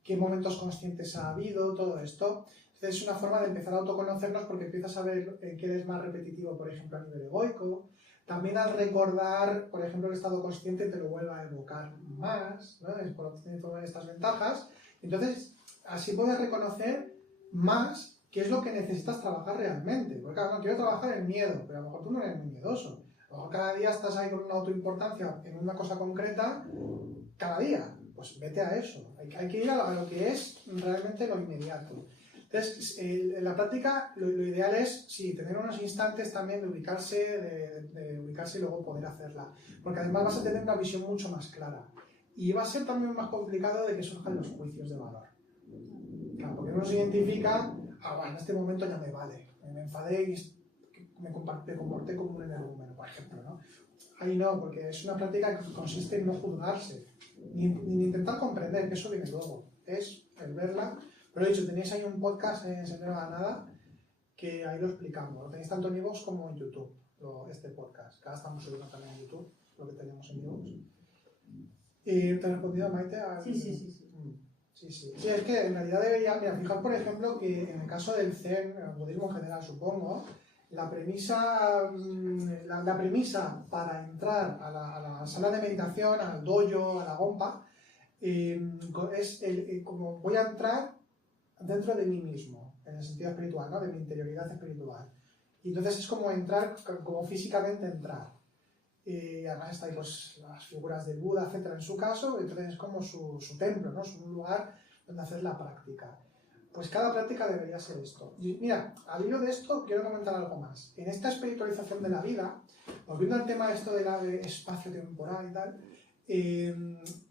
qué momentos conscientes ha habido, todo esto. Entonces es una forma de empezar a autoconocernos porque empiezas a ver qué eres más repetitivo, por ejemplo, a nivel egoico. También al recordar, por ejemplo, el estado consciente te lo vuelva a evocar más, ¿no? Es por obtener todas estas ventajas. Entonces, así puedes reconocer más qué es lo que necesitas trabajar realmente. Porque claro, no quiero trabajar el miedo, pero a lo mejor tú no eres muy miedoso. A lo mejor cada día estás ahí con una autoimportancia en una cosa concreta, cada día. Pues vete a eso. Hay que ir a lo que es realmente lo inmediato. Entonces, en la práctica lo ideal es, sí, tener unos instantes también de ubicarse, y luego poder hacerla. Porque además vas a tener una visión mucho más clara. Y va a ser también más complicado de que surjan los juicios de valor. Claro, porque uno se identifica, bueno, en este momento ya me vale. Me enfadé y me comporté como un energúmeno, por ejemplo, ¿no? Ahí no, porque es una práctica que consiste en no juzgarse, ni intentar comprender, que eso viene luego. Es el verla. Pero he dicho, tenéis ahí un podcast en Sendero a la Nada que ahí lo explicamos. Lo tenéis tanto en iVoox como en YouTube, este podcast. Que ahora estamos subiendo también en YouTube, lo que teníamos en iVoox. ¿Te has respondido, Maite? Sí. Sí, es que en realidad debería... Mira, fijaos, por ejemplo, que en el caso del Zen, el budismo en general, supongo, la premisa para entrar a la sala de meditación, al dojo, a la gompa, es como voy a entrar dentro de mí mismo, en el sentido espiritual, ¿no? De mi interioridad espiritual. Y entonces es como entrar, como físicamente entrar. Y además está ahí pues, las figuras del Buda, etcétera, en su caso, entonces es como su templo, ¿no? Es un lugar donde hacer la práctica. Pues cada práctica debería ser esto. Y mira, al hilo de esto quiero comentar algo más. En esta espiritualización de la vida, volviendo al tema esto de espacio temporal y tal,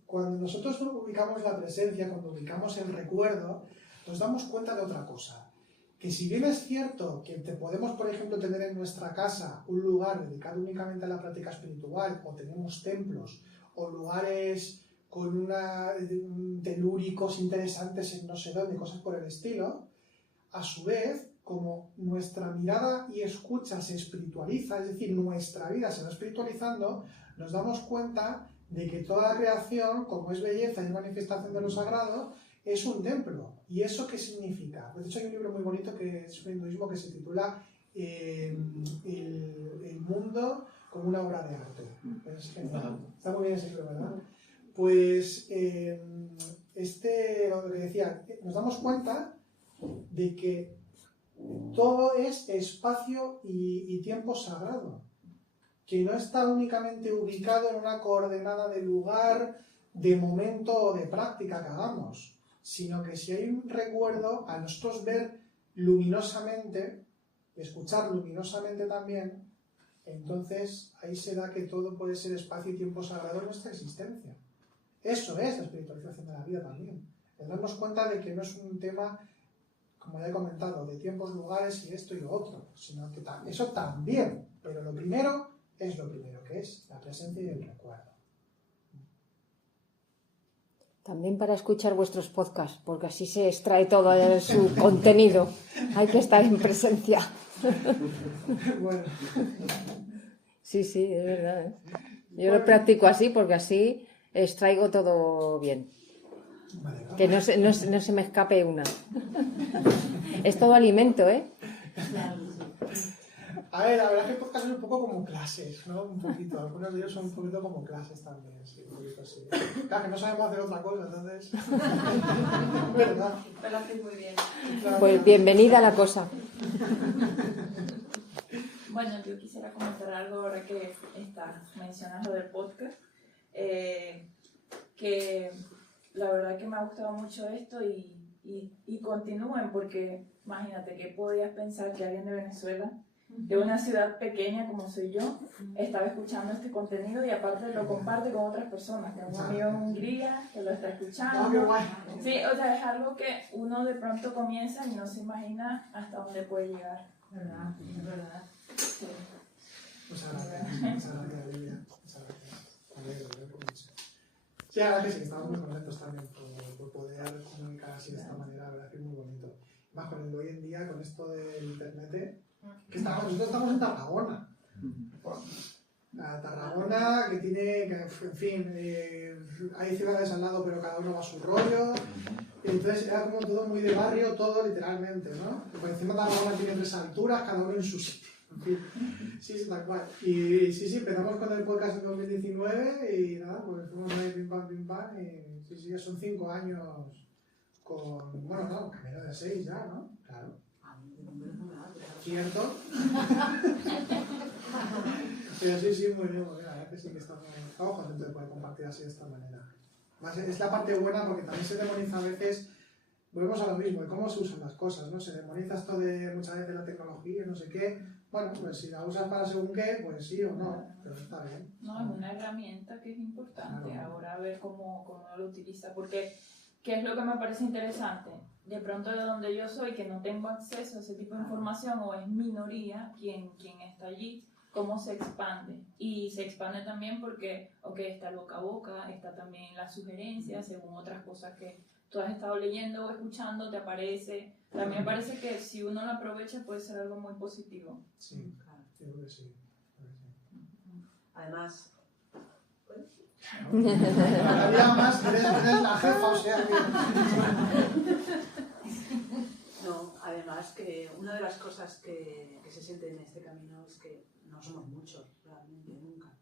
cuando nosotros ubicamos la presencia, cuando ubicamos el recuerdo, nos damos cuenta de otra cosa. Que si bien es cierto que podemos, por ejemplo, tener en nuestra casa un lugar dedicado únicamente a la práctica espiritual, o tenemos templos, o lugares con telúricos interesantes en no sé dónde, cosas por el estilo, a su vez, como nuestra mirada y escucha se espiritualiza, es decir, nuestra vida se va espiritualizando, nos damos cuenta de que toda la creación, como es belleza y manifestación de lo sagrado, es un templo. ¿Y eso qué significa? De hecho hay un libro muy bonito que es un hinduismo que se titula El mundo como una obra de arte. Es genial. Está muy bien ese libro, ¿verdad? Pues lo que decía, nos damos cuenta de que todo es espacio y tiempo sagrado, que no está únicamente ubicado en una coordenada de lugar, de momento o de práctica que hagamos, sino que si hay un recuerdo, a nosotros ver luminosamente, escuchar luminosamente también, entonces ahí se da que todo puede ser espacio y tiempo sagrado en nuestra existencia. Eso es la espiritualización de la vida también. El darnos cuenta de que no es un tema, como ya he comentado, de tiempos, lugares y esto y lo otro, sino que eso también, pero lo primero es lo primero, que es la presencia y el recuerdo. También para escuchar vuestros podcasts, porque así se extrae todo su contenido. Hay que estar en presencia. Bueno. Sí, es verdad, ¿eh? Yo lo practico así porque así extraigo todo bien. Vale, Que no se me escape una. Es todo alimento, ¿eh? A ver, la verdad es que el podcast es un poco como clases, ¿no? Un poquito. Algunos de ellos son un poquito como clases también, sí, un poquito así. Claro, que no sabemos hacer otra cosa, entonces... ¿Verdad? Me lo hacéis muy bien. Claro. Pues bienvenida a la cosa. Bueno, yo quisiera comentar algo ahora que mencionas lo del podcast, que la verdad que me ha gustado mucho esto y continúen, porque imagínate que podías pensar que alguien de Venezuela, de una ciudad pequeña como soy yo, estaba escuchando este contenido y aparte lo comparte con otras personas. Tengo un amigo en Hungría que lo está escuchando. Sí, o sea, es algo que uno de pronto comienza y no se imagina hasta dónde puede llegar. ¿Verdad? Es verdad. Sí. Muchas gracias, Lidia. Muchas gracias. Me alegro mucho. Sí, la verdad que sí, estamos muy contentos también por poder comunicar así de esta manera, la verdad que es muy bonito. Más con el hoy en día, con esto del internet, que nosotros estamos en Tarragona. Tarragona, que tiene, en fin, hay ciudades al lado, pero cada uno va a su rollo. Entonces era como todo muy de barrio, todo literalmente, ¿no? Por encima Tarragona tiene 3 alturas, cada uno en su sitio. En fin, sí, tal cual. Y sí, empezamos con el podcast en 2019 y nada, pues fuimos ahí pim pam, y sí, son 5 años con, bueno, claro, camino de 6 ya, ¿no? Claro. ¿Cierto? Pero sí, muy bien, la verdad que sí que estamos contentos de poder compartir así de esta manera. Más es la parte buena porque también se demoniza a veces, volvemos a lo mismo, de cómo se usan las cosas, ¿no? Se demoniza esto de muchas veces la tecnología, no sé qué. Bueno, pues si la usas para según qué, pues sí o no, pero está bien. No, es una herramienta que es importante. Claro. Ahora a ver cómo uno lo utiliza, porque ¿qué es lo que me parece interesante? De pronto de donde yo soy, que no tengo acceso a ese tipo de información, o es minoría quien está allí, cómo se expande. Y se expande también porque, está el boca a boca, está también la sugerencia, según otras cosas que tú has estado leyendo o escuchando, te aparece. También me parece que si uno lo aprovecha puede ser algo muy positivo. Sí, claro, yo creo que sí. Además, Todavía más, eres la jefa, o sea que... no, además que una de las cosas que se siente en este camino es que no somos muchos, realmente, nunca,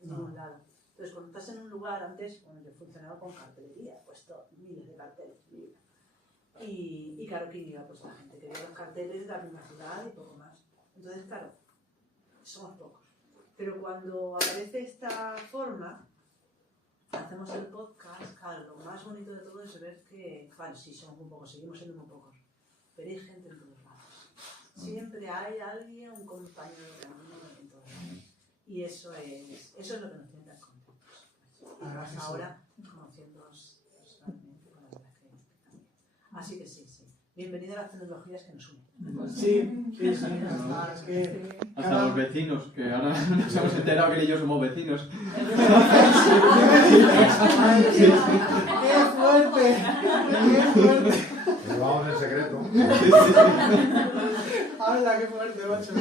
en ningún lado. Entonces, cuando estás en un lugar, antes, bueno, yo funcionaba con cartelería, he puesto miles de carteles, y claro, ¿quién iba? Pues la gente que veía los carteles de la misma ciudad y poco más. Entonces, claro, somos pocos. Pero cuando aparece esta forma, hacemos el podcast, claro, lo más bonito de todo es ver que, vale, sí, somos muy pocos, seguimos siendo muy pocos, pero hay gente en todos lados. Siempre hay alguien, un compañero de camino en todos lados. Y eso es lo que nos tiene tan contentos. Ahora, conociéndonos personalmente, con la verdad que también. Así que sí. Bienvenido a las tecnologías que nos unen. Sí, es que... Hasta los vecinos, que ahora nos hemos enterado que ellos somos vecinos. ¡Qué fuerte! Lo vamos en secreto. ¡Hala, qué fuerte, macho!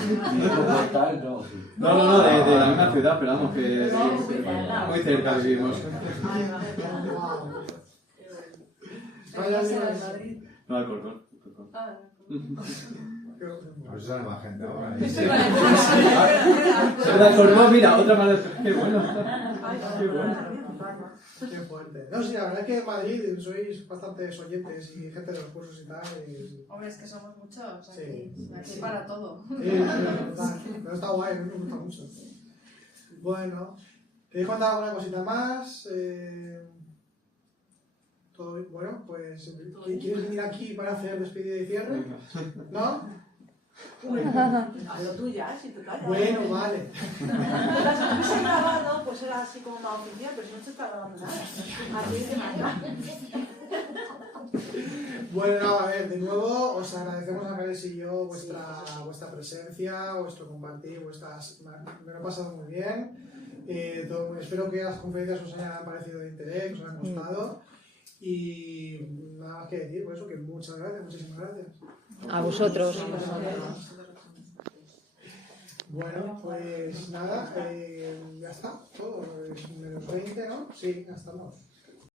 No, de la misma ciudad, pero vamos, que muy cerca vivimos. Vaya Vaya Dios. de Madrid. No, Alcorcón. Ah, A ver si sale más gente ahora. Estoy con el Se me Alcorcón, mira, otra más. Qué bueno. Qué bueno. Qué fuerte. No, sí, la verdad es que en Madrid sois bastantes oyentes y gente de los cursos y tal. Hombre, es que somos muchos Sí. aquí para todo. Pero está guay, me gusta mucho. Bueno, ¿queréis contar alguna cosita más? ¿Todo bien? Bueno, pues ¿quieres venir aquí para hacer despedida y cierre? ¿No? A lo tuya, si total. Bueno, vale. Las que se grabado, pues era así como más oficial, pero si no se está grabando nada. Así de manera. Bueno, no, a ver, de nuevo os agradecemos a Carles y yo vuestra presencia, vuestro compartir, me lo he pasado muy bien. Espero que las conferencias os hayan parecido de interés, que os hayan gustado. Y nada más que decir, por eso que muchas gracias, muchísimas gracias. A vosotros. Bueno, pues nada, ya está, todo, es menos 20, ¿no? Sí, ya estamos.